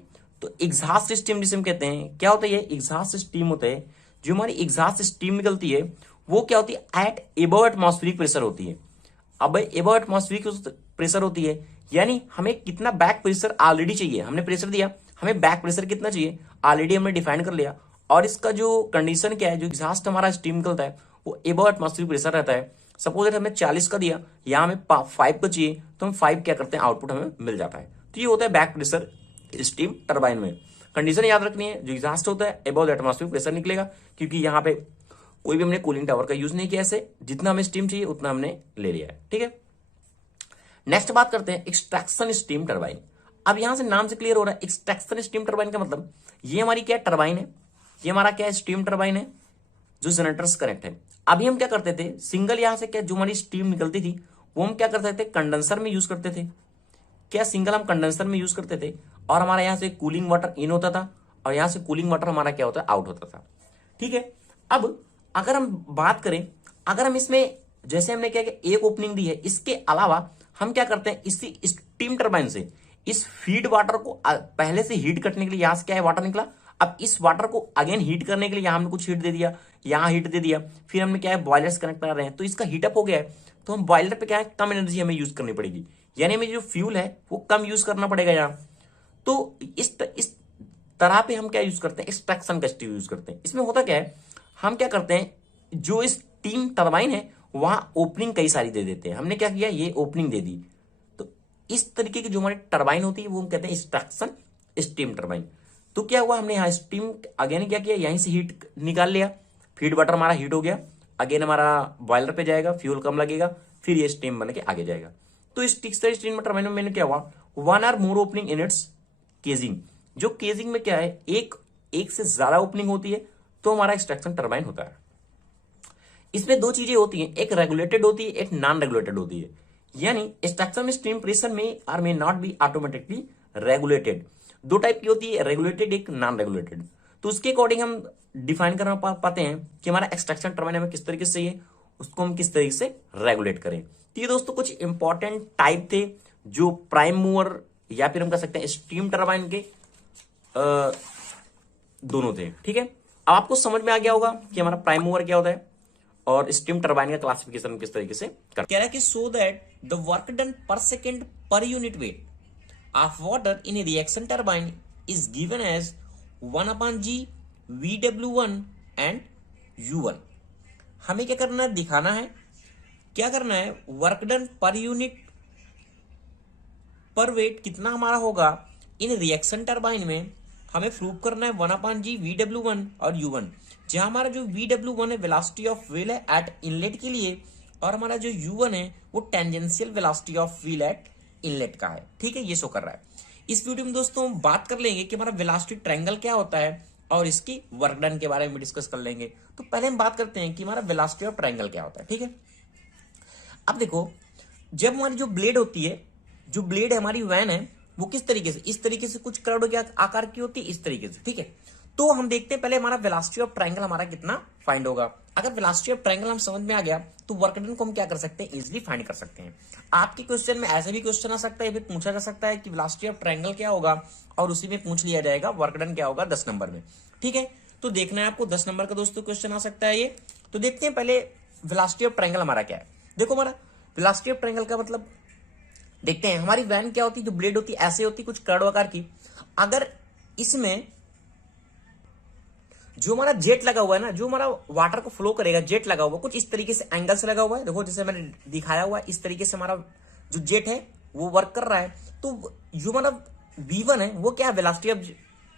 तो एग्जॉस्ट स्टीम जिसे हम कहते हैं, क्या होता है, ये एग्जॉस्ट स्टीम होता है। जो हमारी एग्जॉस्ट स्टीम निकलती है वो क्या होती है, एट एबव एटमॉस्फेरिक प्रेशर होती है। अब एबव एटमॉस्फेरिक प्रेशर होती है, यानी हमें कितना बैक प्रेशर ऑलरेडी चाहिए, हमने प्रेशर दिया, हमें बैक प्रेशर कितना चाहिए ऑलरेडी हमने डिफाइन कर लिया। और इसका जो कंडीशन क्या है, जो एग्जॉस्ट हमारा स्टीम निकलता है वो एबव एटमॉस्फेरिक प्रेशर रहता है। सपोज हमें 40 का दिया, यहाँ हमें 5 का चाहिए, तो हम 5 क्या करते हैं, आउटपुट हमें मिल जाता है। तो ये होता है बैक प्रेशर स्टीम टरबाइन में। कंडीशन याद रखनी है, जो एग्जॉस्ट होता है एबव एटमॉस्फेरिक प्रेशर निकलेगा, क्योंकि यहाँ पे कोई भी हमने कूलिंग टावर का यूज नहीं किया, ऐसे जितना हमें स्टीम चाहिए उतना हमने ले लिया है, ठीक है। नेक्स्ट बात करते हैं एक्सट्रैक्शन स्टीम टरबाइन। अब यहां से नाम से क्लियर हो रहा है, एक्सट्रैक्शन स्टीम टरबाइन का मतलब ये हमारी क्या टरबाइन है, ये हमारा क्या स्टीम टरबाइन है जो जनरेटर से कनेक्ट है। अभी हम क्या करते थे, सिंगल यहां से क्या जो हमारी स्टीम निकलती थी वो हम क्या करते थे, कंडेंसर में यूज करते थे। क्या सिंगल हम कंडेंसर में यूज करते थे और हमारा यहां से कूलिंग वाटर इन होता था और यहां से कूलिंग वाटर हमारा क्या होता है, आउट होता था, ठीक है। अब अगर हम बात करें, अगर हम इसमें जैसे हमने क्या एक ओपनिंग दी है, इसके अलावा हम क्या करते हैं, इसी स्टीम टरबाइन से इस फीड वाटर को पहले से हीट करने के लिए यहां से क्या है वाटर निकला, अब इस वाटर को अगेन हीट करने के लिए यहां हमने कुछ हीट दे दिया, यहां हीट दे दिया, फिर हमने क्या है बॉयलर से कनेक्ट कर रहे हैं, तो इसका हीटअप हो गया है। तो हम बॉयलर पे क्या है, कम एनर्जी हमें यूज करनी पड़ेगी, यानी हमें जो फ्यूल है वो कम यूज करना पड़ेगा यहाँ। तो इस तरह पे हम क्या यूज करते हैं, एक्सट्रैक्शन का स्टीम यूज करते हैं। इसमें होता क्या है, हम क्या करते हैं, जो स्टीम टरबाइन है वहां ओपनिंग कई सारी दे देते हैं। हमने क्या किया, ये ओपनिंग दे दी, तो इस तरीके की जो हमारी टरबाइन होती है वो हम कहते हैं एक्सट्रैक्शन स्टीम टरबाइन। तो क्या हुआ, हमने यहाँ स्टीम अगेन क्या किया, यहीं से हीट निकाल लिया, फीड वाटर हमारा हीट हो गया, अगेन हमारा बॉयलर पे जाएगा, फ्यूल कम लगेगा, फिर ये स्टीम बन के आगे जाएगा। तो इस तीसरे स्टीम टरबाइन में क्या हुआ, one or more opening in its casing. जो केजिंग में क्या है, एक से ज्यादा ओपनिंग होती है, तो हमारा एक्सट्रैक्शन टरबाइन होता है। इसमें दो चीजें होती हैं, एक रेगुलेटेड होती है, एक नॉन रेगुलेटेड होती है। यानी एक्सट्रैक्शन में स्टीम प्रेशर में or may not be automatically regulated. दो टाइप की होती है, रेगुलेटेड एक नॉन रेगुलेटेड। तो उसके अकॉर्डिंग हम डिफाइन करना पाते हैं कि हमारा एक्सट्रैक्शन टरबाइन हमें किस तरीके से चाहिए, उसको हम किस तरीके से रेगुलेट करें। तो ये दोस्तों कुछ इंपॉर्टेंट टाइप थे जो प्राइम मूवर या फिर हम कह सकते हैं स्टीम टरबाइन के दोनों थे। ठीक है, अब आपको समझ में आ गया होगा कि हमारा प्राइम मूवर क्या होता है और स्टीम टरबाइन का क्लासिफिकेशन किस तरीके से कर। कह रहा है कि so that the work done per second per unit weight of water in a reaction turbine is given as 1/g VW1 and U1। हमें क्या करना है, दिखाना है, क्या करना है, वर्क डन पर यूनिट पर वेट कितना हमारा होगा इन रिएक्शन टरबाइन में, हमें प्रूव करना है 1/g VW1 और U1। जहां हमारा जो VW1 है वेलोसिटी ऑफ व्हील है एट इनलेट के लिए, और हमारा जो U1 है वो tangential velocity of wheel eight inlet का है। ठीक है, ये शो कर रहा है। इस वीडियो में दोस्तों हम बात कर लेंगे कि हमारा वेलोसिटी ट्रायंगल क्या होता है और इसकी वर्क डन के बारे में डिस्कस कर लेंगे। तो पहले हम बात करते हैं कि हमारा वेलोसिटी ऑफ ट्रायंगल क्या होता है। ठीक है, अब देखो, जब हमारी जो ब्लेड होती है, जो ब्लेड है हमारी वैन है, वो किस तरीके से, इस तरीके से कुछ करोड़ के आकार की होती है, इस तरीके से। ठीक है, तो हम देखते हैं पहले हमारा वेलोसिटी ऑफ ट्रायंगल हमारा कितना फाइंड होगा। अगर वेलोसिटी ऑफ ट्रायंगल हम समझ में आ गया तो वर्क डन को हम क्या कर सकते हैं, इजीली फाइंड कर सकते हैं। आपके क्वेश्चन में ऐसे भी क्वेश्चन आ सकता है, फिर पूछा जा सकता है कि वेलोसिटी ऑफ ट्रायंगल क्या होगा, और उसी में पूछ लिया जाएगा वर्क डन क्या होगा 10 नंबर में। ठीक है, तो देखना है आपको 10 नंबर का दोस्तों क्वेश्चन आ सकता है ये। तो देखते हैं पहले वेलोसिटी ऑफ ट्रायंगल हमारा क्या है। देखो, हमारा वेलोसिटी ऑफ ट्रायंगल का मतलब देखते हैं, हमारी वैन क्या होती है, जो ब्लेड होती है ऐसे होती है कुछ करोड़ आकार की। अगर इसमें जो हमारा जेट लगा हुआ है ना, जो हमारा वाटर को फ्लो करेगा, जेट लगा हुआ कुछ इस तरीके से एंगल से लगा हुआ है। देखो जैसे मैंने दिखाया हुआ है, इस तरीके से हमारा जो जेट है वो वर्क कर रहा है। तो जो हमारा V1 है वो क्या है, वेलोसिटी ऑफ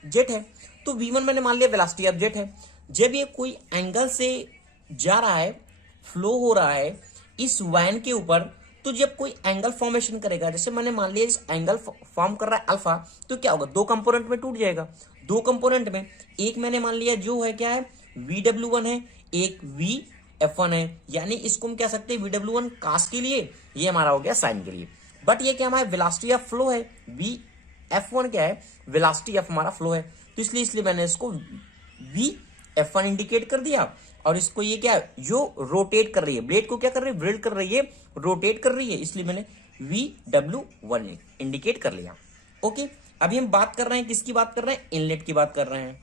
जेट है। तो V1 मैंने मान लिया वेलोसिटी ऑफ जेट है। जब ये कोई एंगल से जा रहा है, फ्लो हो रहा है इस वैन के ऊपर, तो जब कोई एंगल फॉर्मेशन करेगा, जैसे मैंने मान लिया इस एंगल फॉर्म कर रहा है अल्फा, तो क्या होगा, दो कंपोनेंट में टूट जाएगा। दो कंपोनेंट में एक मैंने मान लिया जो है क्या है, VW1 है, एक VF1 है। यानी इसको हम कह सकते हैं VW1 कास के लिए, ये हमारा हो गया साइन के लिए। बट ये क्या हमारा वेलोसिटी ऑफ फ्लो है, VF1 क्या है, वेलोसिटी ऑफ हमारा फ्लो है। तो इसलिए मैंने इसको VF1 इंडिकेट कर दिया। और इसको ये क्या है, जो रोटेट कर रही है, ब्लेड को क्या कर रही है, ब्लेड कर रही है, रोटेट कर रही है, इसलिए मैंने VW1 इंडिकेट कर लिया। ओके, अभी हम बात कर रहे हैं, किसकी बात कर रहे हैं, इनलेट की बात कर रहे हैं।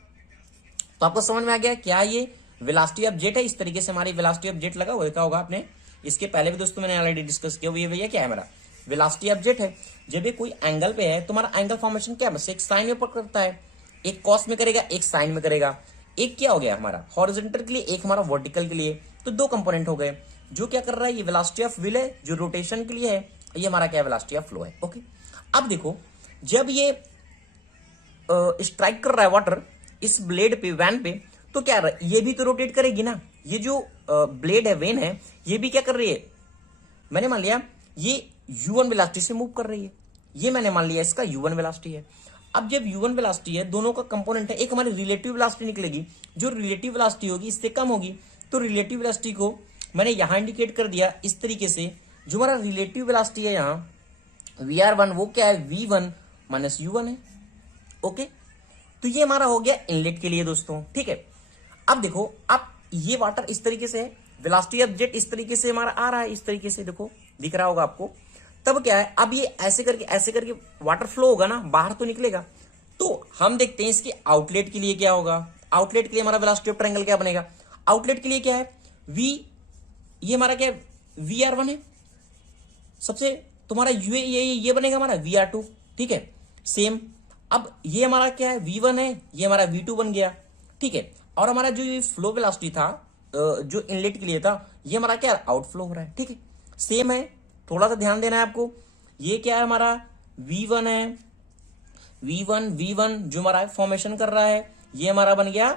तो आपको समझ में आ गया क्या ये वेलोसिटी ऑफ जेट है। इस तरीके से हमारी वेलोसिटी ऑफ जेट लगा हुआ देखा होगा आपने, इसके पहले भी दोस्तों मैंने ऑलरेडी डिस्कस किया। ये भैया क्या है, मेरा वेलोसिटी ऑफ जेट है। जब ये कोई एंगल पे है तो हमारा एंगल फॉर्मेशन क्या है, बस एक साइन में करता है, एक कॉस में करेगा, एक साइन में करेगा। एक क्या हो गया हमारा हॉरिजॉन्टल के लिए, एक हमारा वर्टिकल के लिए। तो दो कंपोनेंट हो गए। जो क्या कर रहा है, ये वेलोसिटी ऑफ व्हील है जो रोटेशन के लिए है, ये हमारा क्या है, वेलोसिटी ऑफ फ्लो है। ओके, अब देखो, जब ये स्ट्राइक कर रहा है वाटर इस ब्लेड पे, वैन पे, तो क्या रहा है, ये भी तो रोटेट करेगी ना। ये जो ब्लेड है, वेन है, ये भी क्या कर रही है, मैंने मान लिया ये U1 वेलोसिटी से मूव कर रही है। ये मैंने मान लिया इसका U1 वेलोसिटी है। अब जब U1 वेलोसिटी है, दोनों का कंपोनेंट है, एक हमारी रिलेटिव वेलोसिटी निकलेगी। जो रिलेटिव वेलोसिटी होगी इससे कम होगी, तो रिलेटिव वेलोसिटी को मैंने यहां इंडिकेट कर दिया इस तरीके से। जो हमारा रिलेटिव वेलोसिटी है यहाँ VR1, वो क्या है, V1 माइनस U1 है। ओके, तो ये हमारा हो गया इनलेट के लिए दोस्तों। ठीक है, अब देखो, अब ये वाटर इस तरीके से है, वेलोसिटी ऑफ जेट इस तरीके से हमारा आ रहा है, इस तरीके से देखो दिख रहा होगा आपको। तब क्या है, अब ये ऐसे करके वाटर फ्लो होगा ना, बाहर तो निकलेगा। तो हम देखते हैं इसके आउटलेट के लिए क्या होगा। आउटलेट के लिए हमारा वेलोसिटी ऑफ ट्रायंगल क्या बनेगा, आउटलेट के लिए क्या है, ये हमारा क्या है, VR1 है सबसे, तुम्हारा ये बनेगा हमारा VR2। ठीक है, सेम। अब ये हमारा क्या है, V1 है, ये हमारा V2 बन गया। ठीक है, और हमारा जो ये फ्लो वेलोसिटी था जो इनलेट के लिए था, ये हमारा क्या आउटफ्लो हो रहा है। ठीक है, सेम है, थोड़ा सा ध्यान देना है आपको। ये क्या है, हमारा V1 है, V1 जो हमारा फॉर्मेशन कर रहा है, ये हमारा बन गया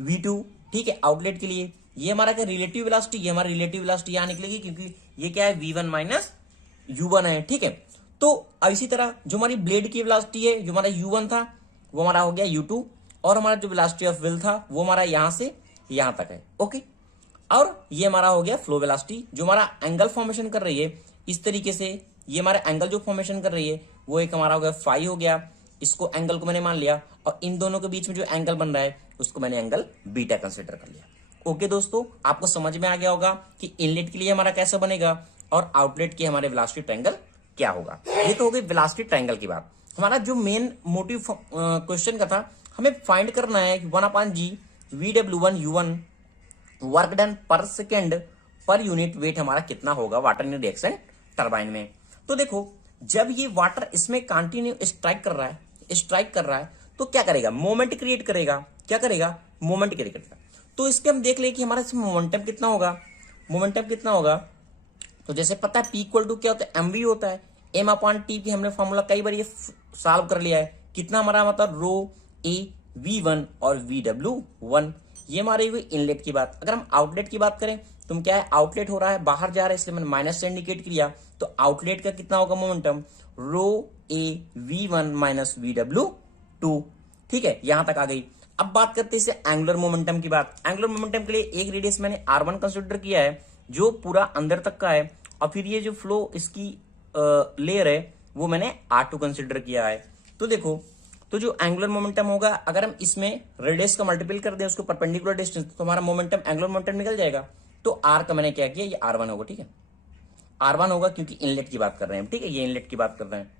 V2। ठीक है, आउटलेट के लिए ये हमारा क्या रिलेटिव वेलोसिटी, ये हमारी रिलेटिव वेलोसिटी यहां निकलेगी, क्योंकि ये क्या है, V1 माइनस u1 है, ठीक है। तो अब इसी तरह जो हमारी ब्लेड की वेलोसिटी है, जो हमारा u1 था वो हमारा हो गया u2, और हमारा जो वेलोसिटी ऑफ व्हील था वो हमारा यहां से यहां तक है, ओके। और ये हमारा हो गया फ्लो वेलोसिटी, जो हमारा एंगल फॉर्मेशन कर रही है इस तरीके से, ये हमारा एंगल जो फॉर्मेशन कर रही है वो एक हमारा हो गया फाई हो गया, इसको एंगल को मैंने मान लिया, और इन दोनों के बीच में जो एंगल बन रहा है उसको मैंने एंगल बीटा कंसिडर कर लिया। ओके दोस्तों, आपको समझ में आ गया होगा कि इनलेट के लिए हमारा कैसा बनेगा और आउटलेट के हमारे वेलोसिटी ट्रायंगल क्या होगा। ये तो हो गई वेलोसिटी ट्रायंगल की बात। हमारा जो मेन मोटिव क्वेश्चन का था, हमें फाइंड करना है 1/g VW1U1 work done per second per unit wait हमारा कितना होगा वाटर इन रिएक्शन टरबाइन में। तो देखो, जब ये वाटर इसमें कंटिन्यू स्ट्राइक कर रहा है तो क्या करेगा, मोमेंट क्रिएट करेगा। क्या करेगा, मोमेंट क्रिएट करेगा। तो इसके हम देख ले कि हमारा इसमें मोमेंटम कितना होगा। तो जैसे पता है P इक्वल टू क्या होता है, mv होता है, m/t की हमने फॉर्मूला कई बार ये सॉल्व कर लिया है। कितना हमारा मतलब रो ए V1 और VW1, ये हमारी हुई इनलेट की बात। अगर हम आउटलेट की बात करें तो क्या है, आउटलेट हो रहा है, बाहर जा रहा है, इसलिए मैंने माइनस से इंडिकेट किया। तो आउटलेट का कितना होगा मोमेंटम, रो ए V1 माइनस VW2, ठीक है, यहां तक आ गई। अब बात करते हैं इसे एंगुलर मोमेंटम की बात। एंगुलर मोमेंटम के लिए एक रेडियस मैंने R1 कंसिडर किया है जो पूरा अंदर तक का है, और फिर ये जो फ्लो इसकी लेयर है वो मैंने R2 कंसिडर किया है। तो देखो, तो जो एंगुलर मोमेंटम होगा, अगर हम इसमें रेडियस का मल्टीपल कर दें उसको परपेंडिकुलर डिस्टेंस, तो हमारा मोमेंटम एंगुलर मोमेंटम निकल जाएगा। तो आर का मैंने क्या किया, ये R1 होगा, ठीक है, R1 होगा क्योंकि इनलेट की बात कर रहे हैं, ठीक है, ये इनलेट की बात कर रहे हैं।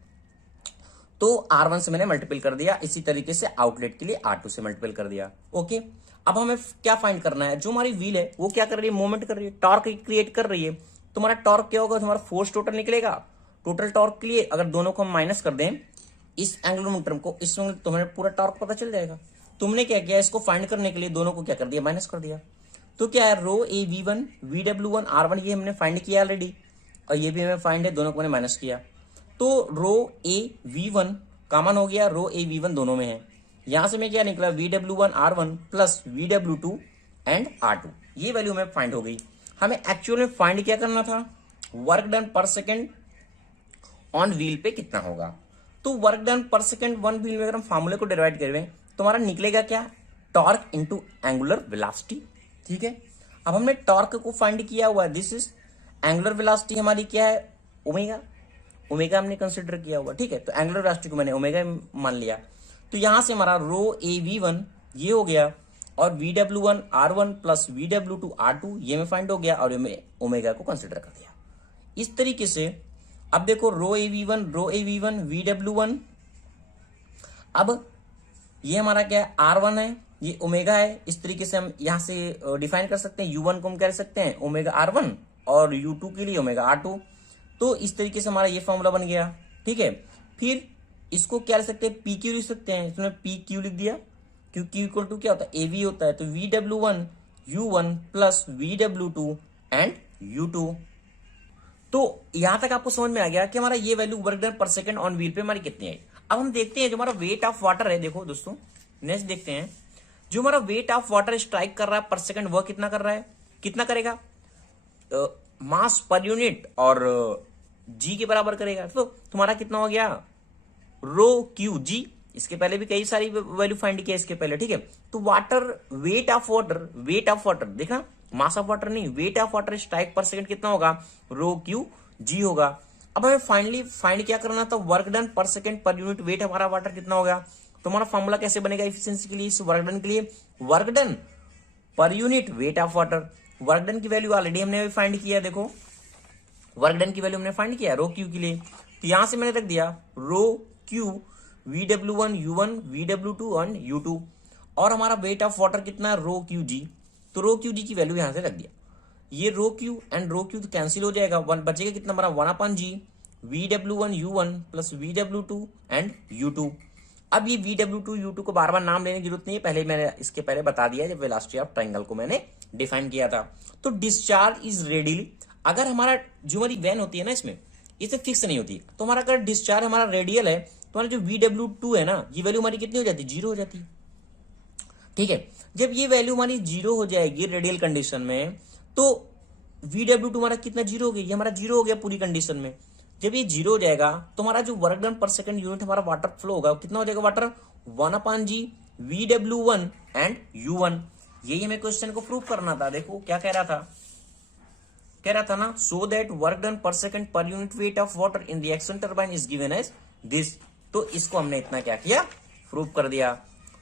तो R1 से मैंने मल्टीपल कर दिया, इसी तरीके से आउटलेट के लिए R2 से मल्टीपल कर दिया, ओके। अब हमें क्या फाइंड करना है, जो हमारी व्हील है वो क्या कर रही है, मूवमेंट कर रही है, टॉर्क क्रिएट कर रही है। तो हमारा टॉर्क क्या होगा, हमारा फोर्स टोटल निकलेगा। टोटल टॉर्क के लिए अगर दोनों को हम माइनस कर दें, इस एंगुलर मोमेंटम को इसमें, तो हमें पूरा टॉर्क पता चल जाएगा। तुमने क्या किया, इसको फाइंड करने के लिए दोनों को क्या कर दिया, माइनस कर दिया। तो क्या है, रो ए V1 VW1 R1 ये हमने फाइंड किया ऑलरेडी, और ये भी हमें फाइंड है, दोनों को मैंने माइनस किया। तो रो ए V1 कॉमन हो गया, रो ए V1 दोनों में है। यहां से मैं क्या निकला, VW1 R1 plus VW2 and R2, ये वैल्यू हमें फाइंड हो गई। हमें एक्चुअल में फाइंड क्या करना था, work done per second on wheel पे कितना होगा। तो work done per second one wheel में अगर हम फॉर्मूले को डिवाइड करें तो हमारा निकलेगा क्या, टॉर्क इनटू एंगुलर वेलोसिटी, ठीक है। अब हमने टॉर्क को फाइंड किया हुआ है, दिस इज एंगुलर वेलोसिटी हमारी क्या है, ओमेगा हमने कंसिडर किया हुआ, ठीक है। तो एंगुलर वेलोसिटी को मैंने ओमेगा मान लिया। तो यहां से हमारा रो ए V1 ये हो गया, और VW1 R1 plus VW2 R2 ये में फाइंड हो गया, और ओमेगा को कंसिडर कर दिया इस तरीके से। अब देखो, रो ए V1 VW1, अब ये हमारा क्या है, R1 है, ये ओमेगा है। इस तरीके से हम यहां से डिफाइन कर सकते हैं, U1 को हम कह सकते हैं ओमेगा R1 और U2 के लिए ओमेगा R2। तो इस तरीके से हमारा ये फॉर्मूला बन गया, ठीक है। फिर इसको क्या लिख सकते हैं, PQ लिख सकते हैं, इसमें PQ लिख दिया, क्योंकि इक्वल टू क्या होता है, AV होता है। तो VW1 U1 plus VW2 and U2। तो यहां तक आपको समझ में आ गया कि हमारा ये value work done per second on wheel पे हमारी कितनी है। अब हम देखते हैं जो हमारा वेट ऑफ वाटर है। देखो दोस्तों, नेक्स्ट देखते हैं, जो हमारा वेट ऑफ वाटर स्ट्राइक कर रहा है पर सेकंड, वह कितना कर रहा है, कितना करेगा, मास पर यूनिट और जी के बराबर करेगा। तो तुम्हारा कितना हो गया, रो क्यू जी। इसके पहले भी कई सारी वैल्यू फाइंड किया इसके पहले, ठीक है। तो वाटर, वेट ऑफ वाटर देखा, मास ऑफ वाटर नहीं, वेट ऑफ वाटर स्ट्राइक पर सेकंड कितना होगा, रो क्यू जी होगा। अब हमें फाइनली फाइंड क्या करना था, work done per second per unit wait हमारा वाटर कितना होगा। तो हमारा फॉर्मूला कैसे बनेगा एफिशिएंसी के लिए, इस वर्क डन के लिए, वर्क डन पर unit weight of water. Work done की वैल्यू ऑलरेडी हमने फाइंड किया, देखो वर्क डन की वैल्यू हमने फाइंड किया रो क्यू के लिए। तो यहां से मैंने रख दिया रो Q VW1 U1 VW2 and U2, और हमारा वेट ऑफ वाटर कितना है, रो क्यू जी। तो रो क्यू जी की वैल्यू यहां से रख दिया। ये rho Q and rho Q cancel हो जाएगा, वन बचेगा कितना हमारा, 1/g VW1 U1 plus VW2 and U2। अब ये VW2 U2 को बार बार नाम लेने की जरूरत नहीं है, पहले मैंने इसके पहले बता दिया जब वेलोसिटी ऑफ ट्रायंगल को मैंने डिफाइन किया था। तो डिस्चार्ज इज रेडियली, अगर हमारा जो हमारी वैन होती है ना, इसमें इसे फिक्स नहीं होती, तो हमारा अगर डिस्चार्ज हमारा रेडियल है तो हमारा जो VW2 है ना, ये वैल्यू हमारी कितनी हो जाती है, 0 हो जाती है, ठीक है। जब ये वैल्यू हमारी 0 हो जाएगी रेडियल कंडीशन में, तो VW2 हमारा कितना 0 हो गया, ये हमारा 0 हो गया पूरी कंडीशन में। जब ये 0 हो जाएगा तो हमारा जो work done per second unit हमारा वाटर फ्लो होगा कितना हो जाएगा water 1/g VW1 and U1। यही हमें क्वेश्चन को प्रूव करना था। देखो क्या कह रहा था ना, so that work done per second per unit weight of water in reaction turbine is given as this. तो इसको हमने इतना क्या किया, प्रूव कर दिया।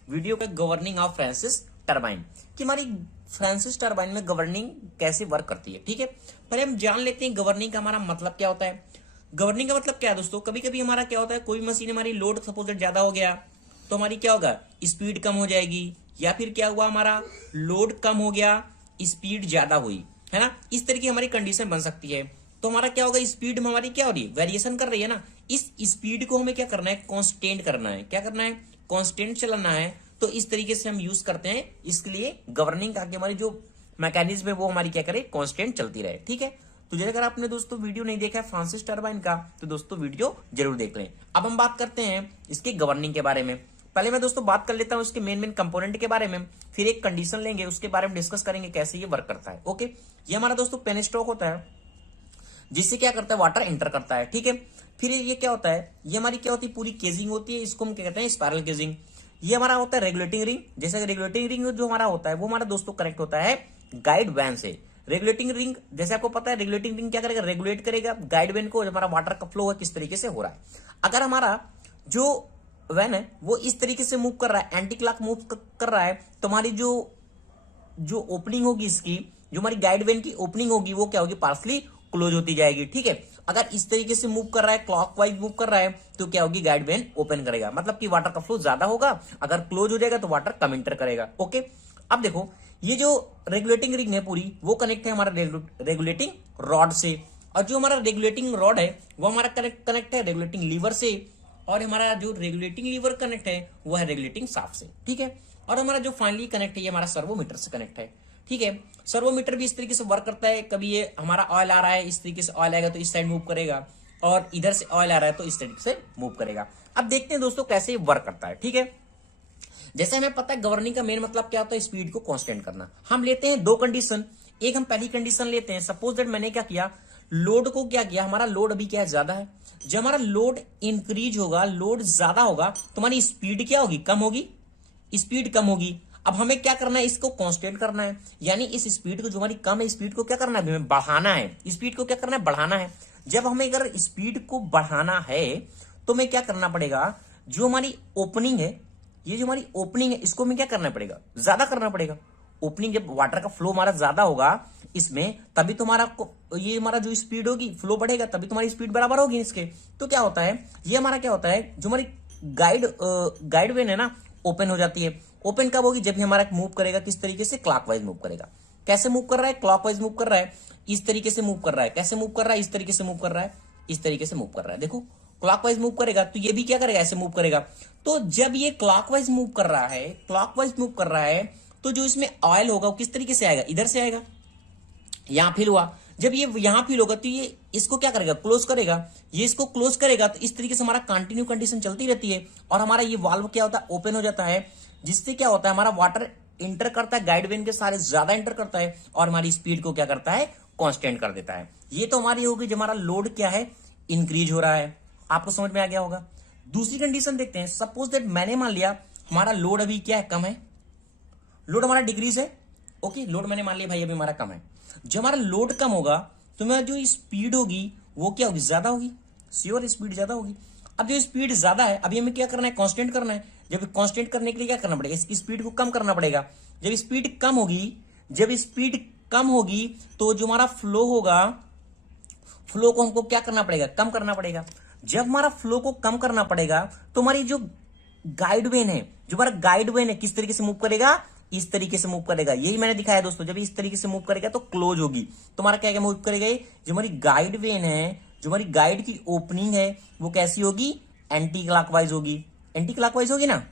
वीडियो का गवर्निंग ऑफ फ्रांसिस टरबाइन कि हमारी फ्रांसिस टरबाइन में गवर्निंग कैसे वर्क करती है। ठीक है, पहले हम जान लेते हैं गवर्निंग का हमारा मतलब क्या होता है। गवर्निंग का मतलब क्या है दोस्तों, कभी कभी हमारा क्या होता है, कोई मशीन हमारी लोड सपोज ज्यादा हो गया तो हमारी क्या होगा, स्पीड कम हो जाएगी, या फिर क्या हुआ हमारा लोड कम हो गया स्पीड ज्यादा हुई, है ना। इस तरह की हमारी कंडीशन बन सकती है। तो हमारा क्या होगा, स्पीड में हमारी क्या हो रही है, वेरिएशन कर रही है ना। इस स्पीड को हमें क्या करना है, कांस्टेंट करना है। क्या करना है, कांस्टेंट चलाना है। तो इस तरीके से हम यूज करते हैं, इसके लिए गवर्निंग का हमारी जो मैकेनिज्म है वो हमारी क्या करे, कांस्टेंट चलती रहे। ठीक है, तो अगर आपने दोस्तों वीडियो नहीं देखा है फ्रांसिस टरबाइन का तो दोस्तों वीडियो जरूर देख लें। अब हम बात करते हैं इसके गवर्निंग के बारे में। पहले मैं दोस्तों बात कर लेता हूं इसके मेन कंपोनेंट के बारे में, फिर एक कंडीशन लेंगे उसके बारे में डिस्कस करेंगे कैसे ये वर्क करता है। ओके, ये हमारा दोस्तों पेन स्टॉक होता है जिससे क्या करता है, वाटर एंटर करता है। ठीक है, फिर ये क्या होता है, ये हमारी क्या होती है, पूरी केजिंग होती है, इसको हम क्या कहते हैं, स्पायरल केजिंग। ये हमारा होता है रेगुलेटिंग रिंग। जैसे रेगुलेटिंग रिंग जो हमारा होता है वो हमारा दोस्तों कनेक्ट होता है गाइड वैन से। रेगुलेटिंग रिंग जैसे आपको पता है, रेगुलेटिंग रिंग क्या करेगा, रेगुलेट करेगा गाइड वैन को, हमारा वाटर का फ्लो है किस तरीके से हो रहा है। अगर हमारा जो वैन है वो इस तरीके से मूव कर रहा है, एंटी क्लॉक मूव कर रहा है, तो हमारी जो ओपनिंग होगी इसकी, जो हमारी गाइड वेन की ओपनिंग होगी वो क्या होगी, पार्सली क्लोज होती जाएगी। ठीक है, अगर इस तरीके से मूव कर रहा है, क्लॉकवाइज मूव कर रहा है, तो क्या होगी, गाइड वेन ओपन करेगा, मतलब कि वाटर का फ्लो ज्यादा होगा। अगर क्लोज हो जाएगा तो वाटर कम एंटर करेगा। ओके, अब देखो ये जो रेगुलेटिंग रिंग है पूरी वो कनेक्ट है हमारा रेगुलेटिंग रॉड से, और जो हमारा रेगुलेटिंग रॉड है वो हमारा कनेक्ट है रेगुलेटिंग लीवर से, और हमारा जो रेगुलेटिंग लीवर कनेक्ट है वो है रेगुलेटिंग शाफ्ट से। ठीक है, और हमारा जो फाइनली कनेक्ट है ये हमारा सर्वोमीटर से कनेक्ट है। ठीक है, सर्वोमीटर भी इस तरीके से वर्क करता है। कभी ये हमारा ऑयल आ रहा है, इस तरीके से ऑयल आएगा तो इस साइड मूव करेगा, और इधर से ऑयल आ रहा है तो इस तरीके से मूव करेगा। अब देखते हैं दोस्तों कैसे ये वर्क करता है। ठीक है, जैसे हमें पता है गवर्निंग का मेन मतलब क्या होता है, स्पीड को कांस्टेंट करना। हम लेते हैं दो कंडीशन, एक हम पहली कंडीशन लेते हैं, सपोज दैट मैंने क्या किया, लोड को क्या किया, हमारा लोड अभी क्या है, ज्यादा है। जब हमारा लोड इंक्रीज होगा, लोड ज्यादा होगा, तो हमारी स्पीड क्या होगी, कम होगी, स्पीड कम होगी। अब हमें क्या करना है, इसको कांस्टेंट करना है, यानी इस स्पीड को जो हमारी कम है स्पीड को क्या करना है, हमें बढ़ाना है। स्पीड को क्या करना है, बढ़ाना है। जब हमें अगर स्पीड को बढ़ाना है तो हमें क्या करना पड़ेगा, जो हमारी ओपनिंग है, ये जो हमारी ओपनिंग है इसको हमें क्या करना पड़ेगा, ज्यादा करना पड़ेगा। ओपनिंग जब वाटर का फ्लो हमारा ज्यादा होगा इसमें, तभी तो हमारा ये हमारा जो स्पीड होगी, फ्लो बढ़ेगा, तभी तुम्हारी स्पीड बराबर होगी इसके। तो क्या होता है, ये हमारा क्या होता है, जो हमारी गाइड वेन है ना, ओपन हो जाती है। ओपन कब होगी, जब भी हमारा मूव करेगा किस तरीके से, क्लॉकवाइज मूव करेगा। कैसे मूव कर रहा है, क्लॉकवाइज मूव कर रहा है, इस तरीके से मूव कर रहा है। कैसे मूव कर रहा है, इस तरीके से मूव कर रहा है, इस तरीके से मूव कर रहा है। देखो क्लॉकवाइज मूव करेगा तो ये भी क्या करेगा, ऐसे मूव करेगा। तो जब ये क्लॉकवाइज मूव कर रहा है, क्लॉकवाइज मूव कर रहा है, तो जो इसमें ऑयल होगा वो किस तरीके से आएगा, इधर से आएगा। यहां फिल हुआ, जब ये यहां फिल होगा तो ये इसको क्या करेगा, क्लोज करेगा। ये इसको क्लोज करेगा तो इस तरीके से हमारा कंटिन्यू कंडीशन चलती रहती है, और हमारा ये वाल्व क्या होता है, ओपन हो जाता है, जिससे क्या होता है, हमारा वाटर इंटर करता है गाइड वेन के सारे ज्यादा इंटर करता है, और हमारी स्पीड को क्या करता है, कांस्टेंट कर देता है। ये तो हमारी होगी जब हमारा लोड क्या है, इंक्रीज हो रहा है। आपको समझ में आ गया होगा। दूसरी कंडीशन देखते हैं, सपोज दैट मैंने मान लिया हमारा लोड अभी क्या है, कम है, लोड हमारा डिक्रीज है। ओके, लोड मैंने मान लिया भाई अभी हमारा कम है। जब हमारा लोड कम होगा तो मेरा जो स्पीड होगी वो क्या होगी, ज्यादा होगी, श्योर स्पीड ज्यादा होगी। अब जो स्पीड ज्यादा है, अभी हमें क्या करना है, कांस्टेंट करना है। जब कांस्टेंट करने के लिए क्या करना पड़ेगा, इसकी स्पीड को कम करना पड़ेगा। जब स्पीड कम होगी तो जो हमारा फ्लो होगा, फ्लो को हमको क्या करना पड़ेगा, कम करना पड़ेगा। जब हमारा फ्लो को कम करना पड़ेगा तो हमारी जो गाइड वेन है, जो हमारा गाइड वेन है किस तरीके से मूव करेगा, इस तरीके से मूव करेगा। यही मैंने दिखाया दोस्तों, जब इस तरीके से मूव करेगा तो क्लोज होगी। तो हमारा क्या मूव करेगा, जो हमारी गाइड वेन है, जो हमारी गाइड की ओपनिंग है वो कैसी होगी, एंटी क्लॉकवाइज होगी। एंटी क्लॉकवाइज होगी ना,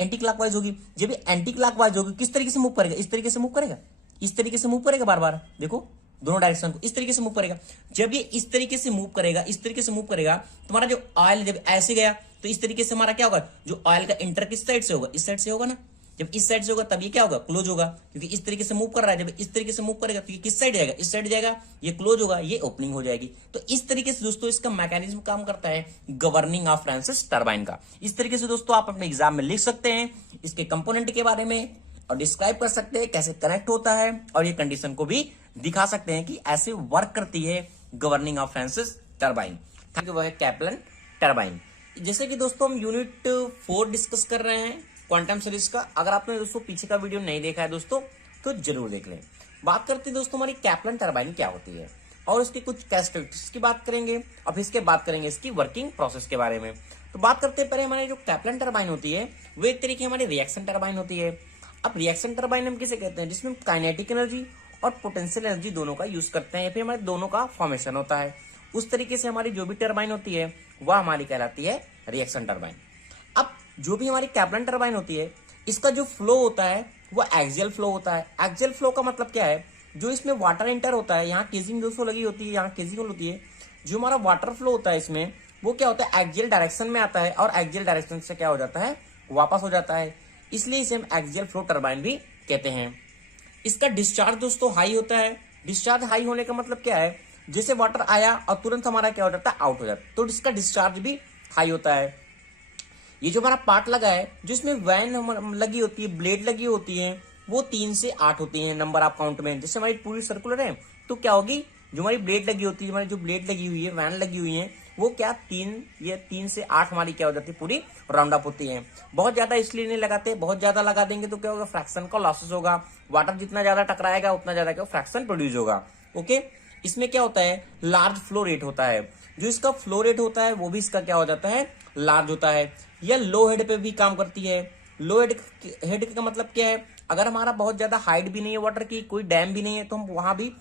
एंटी क्लॉकवाइज होगी। जब ये एंटी क्लॉकवाइज होगी किस तरीके से मूव करेगा, इस तरीके से मूव करेगा, इस तरीके से मूव करेगा, बार बार देखो दोनों डायरेक्शन को इस तरीके से मूव करेगा। जब ये इस तरीके से मूव करेगा, इस तरीके से मूव करेगा, तो हमारा जो ऑयल जब ऐसे गया तो इस तरीके से हमारा क्या होगा, जो ऑयल का इंटर किस साइड से होगा, इस साइड से होगा ना। जब इस साइड से होगा तब ये क्या होगा, क्लोज होगा, क्योंकि इस तरीके से मूव कर रहा है। जब इस तरीके से मूव करेगा तो ये किस साइड जाएगा, इस साइड जाएगा, ये क्लोज होगा, ये ओपनिंग हो जाएगी। तो इस तरीके से दोस्तों इसका मैकेनिज्म काम करता है गवर्निंग ऑफ फ्रांसिस टरबाइन का। इस तरीके से दोस्तों आप अपने एग्जाम में लिख सकते हैं इसके कंपोनेंट के बारे में और डिस्क्राइब कर सकते हैं कैसे कनेक्ट होता है, और ये कंडीशन को भी दिखा सकते हैं कि ऐसे वर्क करती है गवर्निंग ऑफ फ्रांसिस टरबाइन। वह है कैप्लन टरबाइन। जैसे कि दोस्तों हम यूनिट 4 डिस्कस कर रहे हैं क्वांटम सीरीज का। अगर आपने दोस्तों पीछे का वीडियो नहीं देखा है दोस्तों तो जरूर देख लें। बात करते हैं दोस्तों हमारी कैप्लन टरबाइन क्या होती है और उसकी कुछ कैरेक्टरिस्टिक्स की बात करेंगे और फिर इसके बात करेंगे इसकी वर्किंग प्रोसेस के बारे में। तो बात करते हैं पहले हमारी जो कैप्लन टरबाइन होती है वो एक तरीके हमारी रिएक्शन टरबाइन होती है। अब रिएक्शन टरबाइन हम किसे कहते हैं, जिसमें काइनेटिक एनर्जी और पोटेंशियल एनर्जी दोनों का यूज करते हैं या फिर हमारे दोनों का फॉर्मेशन होता है। उस तरीके से हमारी जो भी टरबाइन होती है वह हमारी कहलाती है रिएक्शन टरबाइन। अब जो भी हमारी कैप्लन टरबाइन होती है इसका जो फ्लो होता है वो एक्सियल फ्लो होता है। एक्सियल फ्लो का मतलब क्या है, जो इसमें वाटर एंटर होता है, यहाँ केजिंग दोस्तों लगी होती है, यहाँ केजिंग होती है, जो हमारा वाटर फ्लो होता है इसमें वो क्या होता है एक्सियल डायरेक्शन में आता है और एक्सियल डायरेक्शन से क्या हो जाता है वापस हो जाता है, इसलिए इसे हम एक्सियल फ्लो टरबाइन भी कहते हैं। इसका डिस्चार्ज दोस्तों हाई होता है। डिस्चार्ज हाई होने का मतलब क्या है, जैसे वाटर आया और तुरंत हमारा क्या हो जाता है आउट हो जाता है, तो इसका डिस्चार्ज भी हाई होता है। ये जो हमारा पार्ट लगा है जो इसमें वैन लगी होती है, ब्लेड लगी होती है, वो 3 से 8 होती है नंबर ऑफ काउंट में। जैसे हमारी पूरी सर्कुलर है तो क्या होगी, जो हमारी ब्लेड लगी होती है, हमारी जो ब्लेड लगी हुई है, वैन लगी हुई है, वो क्या 3 से 8 हमारी क्या हो जाती है पूरी राउंड अप होती है। बहुत ज्यादा इसलिए नहीं लगाते, बहुत ज्यादा लगा देंगे तो क्या होगा फ्रैक्शन का लॉसेस होगा। वाटर जितना ज्यादा टकराएगा उतना ज्यादा क्या फ्रैक्शन प्रोड्यूस होगा। ओके, इसमें क्या होता है लार्ज फ्लो रेट होता है। जो इसका फ्लो रेट होता है वो भी इसका क्या हो जाता है लार्ज होता है। यह लो हेड पे भी काम करती है। लो हेड का मतलब क्या है, अगर हमारा बहुत ज्यादा हाइट भी नहीं है वाटर की, कोई डैम भी नहीं है, तो हम वहां भी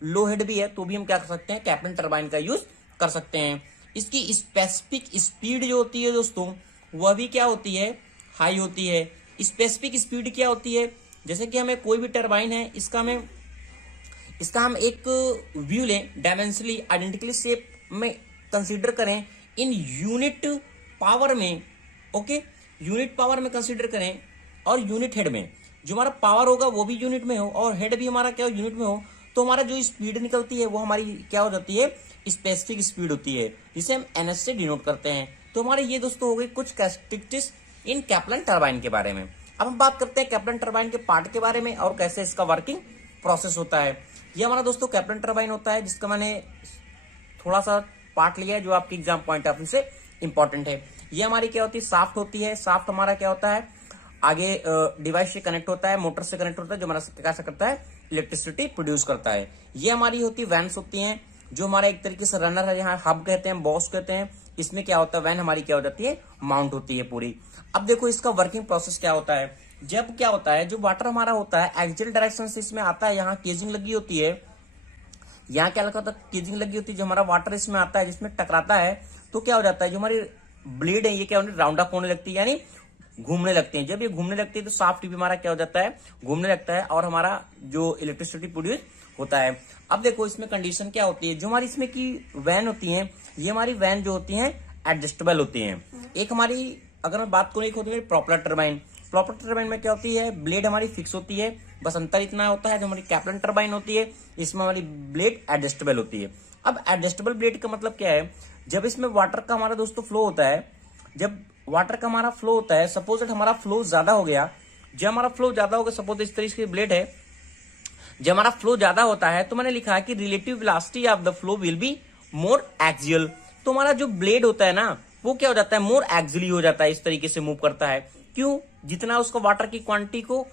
लो हेड भी है तो भी हम क्या कर सकते हैं कैप्लन टरबाइन का यूज कर सकते हैं। इसकी स्पेसिफिक स्पीड जो होती है दोस्तों वह भी क्या होती है हाई होती है। स्पेसिफिक स्पीड क्या होती है, जैसे कि हमें कोई भी टरबाइन है इसका हम एक व्यू लें डायमेंशनली आइडेंटिकली शेप में कंसीडर करें इन यूनिट पावर में। ओके, यूनिट पावर में कंसीडर करें और यूनिट हेड में जो हमारा पावर होगा वो भी यूनिट में हो और हेड भी हमारा क्या यूनिट में हो, तो हमारा जो स्पीड निकलती है वो हमारी क्या हो जाती है स्पेसिफिक स्पीड होती है, जिसे हम एनएस से डिनोट करते हैं। तो हमारे ये दोस्तों हो गए कुछ कैरेक्टरिस्टिक्स इन कैप्लन टरबाइन के बारे में। अब हम बात करते हैं कैप्लन टरबाइन के पार्ट के बारे में और कैसे इसका वर्किंग प्रोसेस होता है। ये हमारा दोस्तों कैप्लन टरबाइन होता है जिसका मैंने थोड़ा सा पार्ट लिया है जो आपके एग्जाम पॉइंट ऑफ व्यू से इंपॉर्टेंट है। ये हमारी क्या होती है साफ्ट होती है। साफ्ट हमारा क्या होता है आगे डिवाइस से कनेक्ट होता है, मोटर से कनेक्ट होता है, जो हमारा क्या करता है इलेक्ट्रिसिटी प्रोड्यूस करता है। ये हमारी होती है वैन्स होती हैं, जो हमारा एक तरीके से रनर है, यहाँ हब कहते हैं, बॉस कहते हैं। इसमें क्या होता है वैन हमारी क्या हो जाती है माउंट होती है पूरी। अब देखो इसका वर्किंग प्रोसेस क्या होता है। जब क्या होता है जो वाटर हमारा होता है एक्सियल डायरेक्शन से इसमें आता है, यहाँ केजिंग लगी होती है, यहाँ क्या लगा होता है केजिंग लगी होती है, जो हमारा वाटर इसमें आता है जिसमें टकराता है तो क्या हो जाता है जो हमारी ब्लेड है ये क्या होने राउंड अप होने लगती है, यानी घूमने लगते हैं। जब ये घूमने लगती है तो साफ्ट भी हमारा क्या हो जाता है घूमने लगता है और हमारा जो इलेक्ट्रिसिटी प्रोड्यूस होता है। अब देखो इसमें कंडीशन क्या होती है, जो हमारी इसमें की वैन होती है ये हमारी वैन जो होती है एडजस्टेबल होती है। एक हमारी अगर मैं बात करूँ एक होती है प्रॉपेलर टरबाइन। प्रॉपेलर टरबाइन में क्या होती है ब्लेड हमारी फिक्स होती है, बस अंतर इतना होता है जो हमारी कैप्लन टरबाइन होती है इसमें हमारी ब्लेड एडजस्टेबल होती है। अब एडजस्टेबल ब्लेड का मतलब क्या है, जब इसमें वाटर का हमारा दोस्तों फ्लो होता है, जब वाटर का हमारा फ्लो होता है सपोज दैट हमारा फ्लो ज्यादा हो गया, जब हमारा फ्लो ज्यादा हो गया सपोज इस तरीके की ब्लेड है, जब हमारा फ्लो ज्यादा होता है तो मैंने लिखा है कि relative velocity of the flow will be more axial. तो हमारा जो ब्लेड होता है ना वो क्या हो जाता है मोर एक्सियली हो जाता है, इस तरीके से मूव करता है। क्यों, जितना उसको वाटर की क्वांटिटी को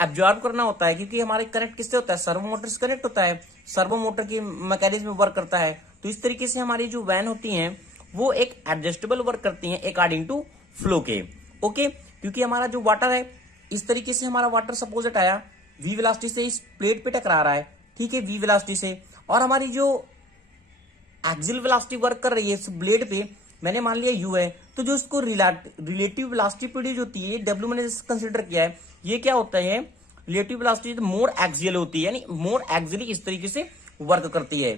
एब्जॉर्ब करना होता है, क्योंकि हमारे कनेक्ट किससे होता है सर्वो मोटर से कनेक्ट होता है, सर्वो मोटर की मैकेनिज्म में वर्क करता है। तो इस तरीके से हमारी जो वैन होती हैं वो एक एडजस्टेबल वर्क करती हैं अकॉर्डिंग टू फ्लो के। ओके, क्योंकि हमारा जो वाटर है इस तरीके से हमारा वाटर सपोज दैट आया वी वेलोसिटी से इस प्लेट पे टकरा रहा है, ठीक है वी वेलोसिटी से, और हमारी जो एक्सियल वेलोसिटी वर्क कर रही है इस ब्लेड पे मैंने मान लिया यू है, तो जो इसको रिलेटिव वेलोसिटी प्रोड्यूस होती है डब्ल्यू मैंने कंसिडर किया है, ये क्या होता है रिलेटिव वेलोसिटी मोर एक्सियल होती है, यानी मोर एक्सियली इस तरीके से वर्क करती है।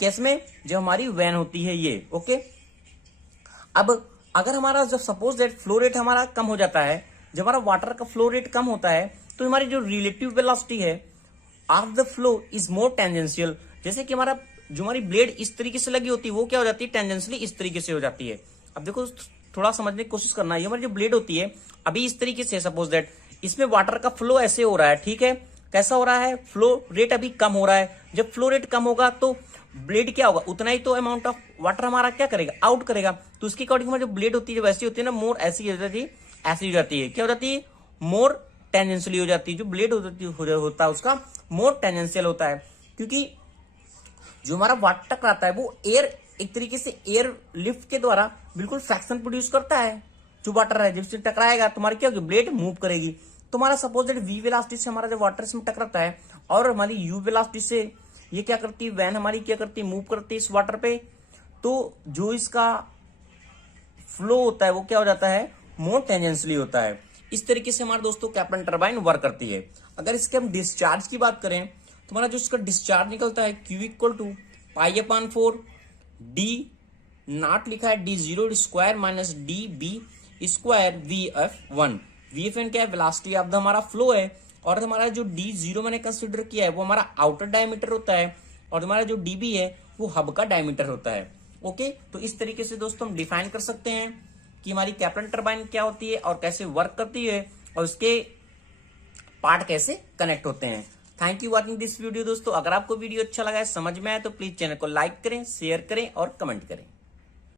किसमें, जो हमारी वैन होती है ये। ओके, अब अगर हमारा जब सपोज दैट फ्लो रेट हमारा कम हो जाता है जब हमारा वाटर का फ्लो रेट कम होता है तो हमारी जो रिलेटिव वेलोसिटी है of the flow is more tangential. जैसे कि हमारी ब्लेड इस तरीके से लगी होती है वो क्या हो जाती है, टेंजेंशियली इस तरीके से हो जाती है। अब देखो थोड़ा समझने की कोशिश करना है, हमारी जो ब्लेड होती है अभी इस तरीके से, सपोज दैट इसमें वाटर का फ्लो ऐसे हो रहा है, ठीक है, कैसा हो रहा है, फ्लो रेट अभी कम हो रहा है। जब फ्लो रेट कम होगा तो ब्लेड क्या होगा, उतना ही तो अमाउंट ऑफ वाटर हमारा क्या करेगा, आउट करेगा। तो उसके अकॉर्डिंग हमारी जो ब्लेड होती है, जब ऐसी होती है ना, मोर ऐसी हो जाती है, ऐसी हो जाती है, क्या हो जाती है, मोर टेंजेंशियली हो जाती है। जो ब्लेड होता है उसका मोर टेंजेंशियल होता है, क्योंकि जो हमारा वाटर टकराता है वो एयर, एक तरीके से एयर लिफ्ट के द्वारा बिल्कुल फ्रैक्शन प्रोड्यूस करता है। जो वाटर है जिससे टकराएगा तुम्हारी क्या होगी, ब्लेड मूव करेगी। तुम्हारा सपोज दैट वी वेलोसिटी से हमारा जो वाटर इसमें टकराता है और हमारी यू वेलोसिटी से ये क्या करती है, वैन हमारी क्या करती है, मूव करती है इस वाटर पे, तो जो इसका फ्लो होता है वो क्या हो जाता है, मोर टेंजेंशियली होता है। इस तरीके से हमारे दोस्तों कैप्टन टरबाइन वर्क करती है। अगर इसके हम डिस्चार्ज की बात करें, तुम्हारा जो इसका डिस्चार्ज निकलता है Q equal to π/4 D naught लिखा है d0 square minus D B square VF1। VF1 क्या है, वेलोसिटी ऑफ द हमारा फ्लो है, और हमारा जो d0 मैंने कंसिडर किया है वो हमारा आउटर डायमीटर होता है, और हमारा जो dB है वो हब का डायमीटर होता है। ओके, तो इस तरीके से दोस्तों हम डिफाइन कर सकते हैं कि हमारी कैप्टन टरबाइन क्या होती है और कैसे वर्क करती है और उसके पार्ट कैसे कनेक्ट होते हैं। Thank you watching this video दोस्तों। अगर आपको वीडियो अच्छा लगा है, समझ में आए, तो प्लीज चैनल को लाइक करें, शेयर करें और कमेंट करें।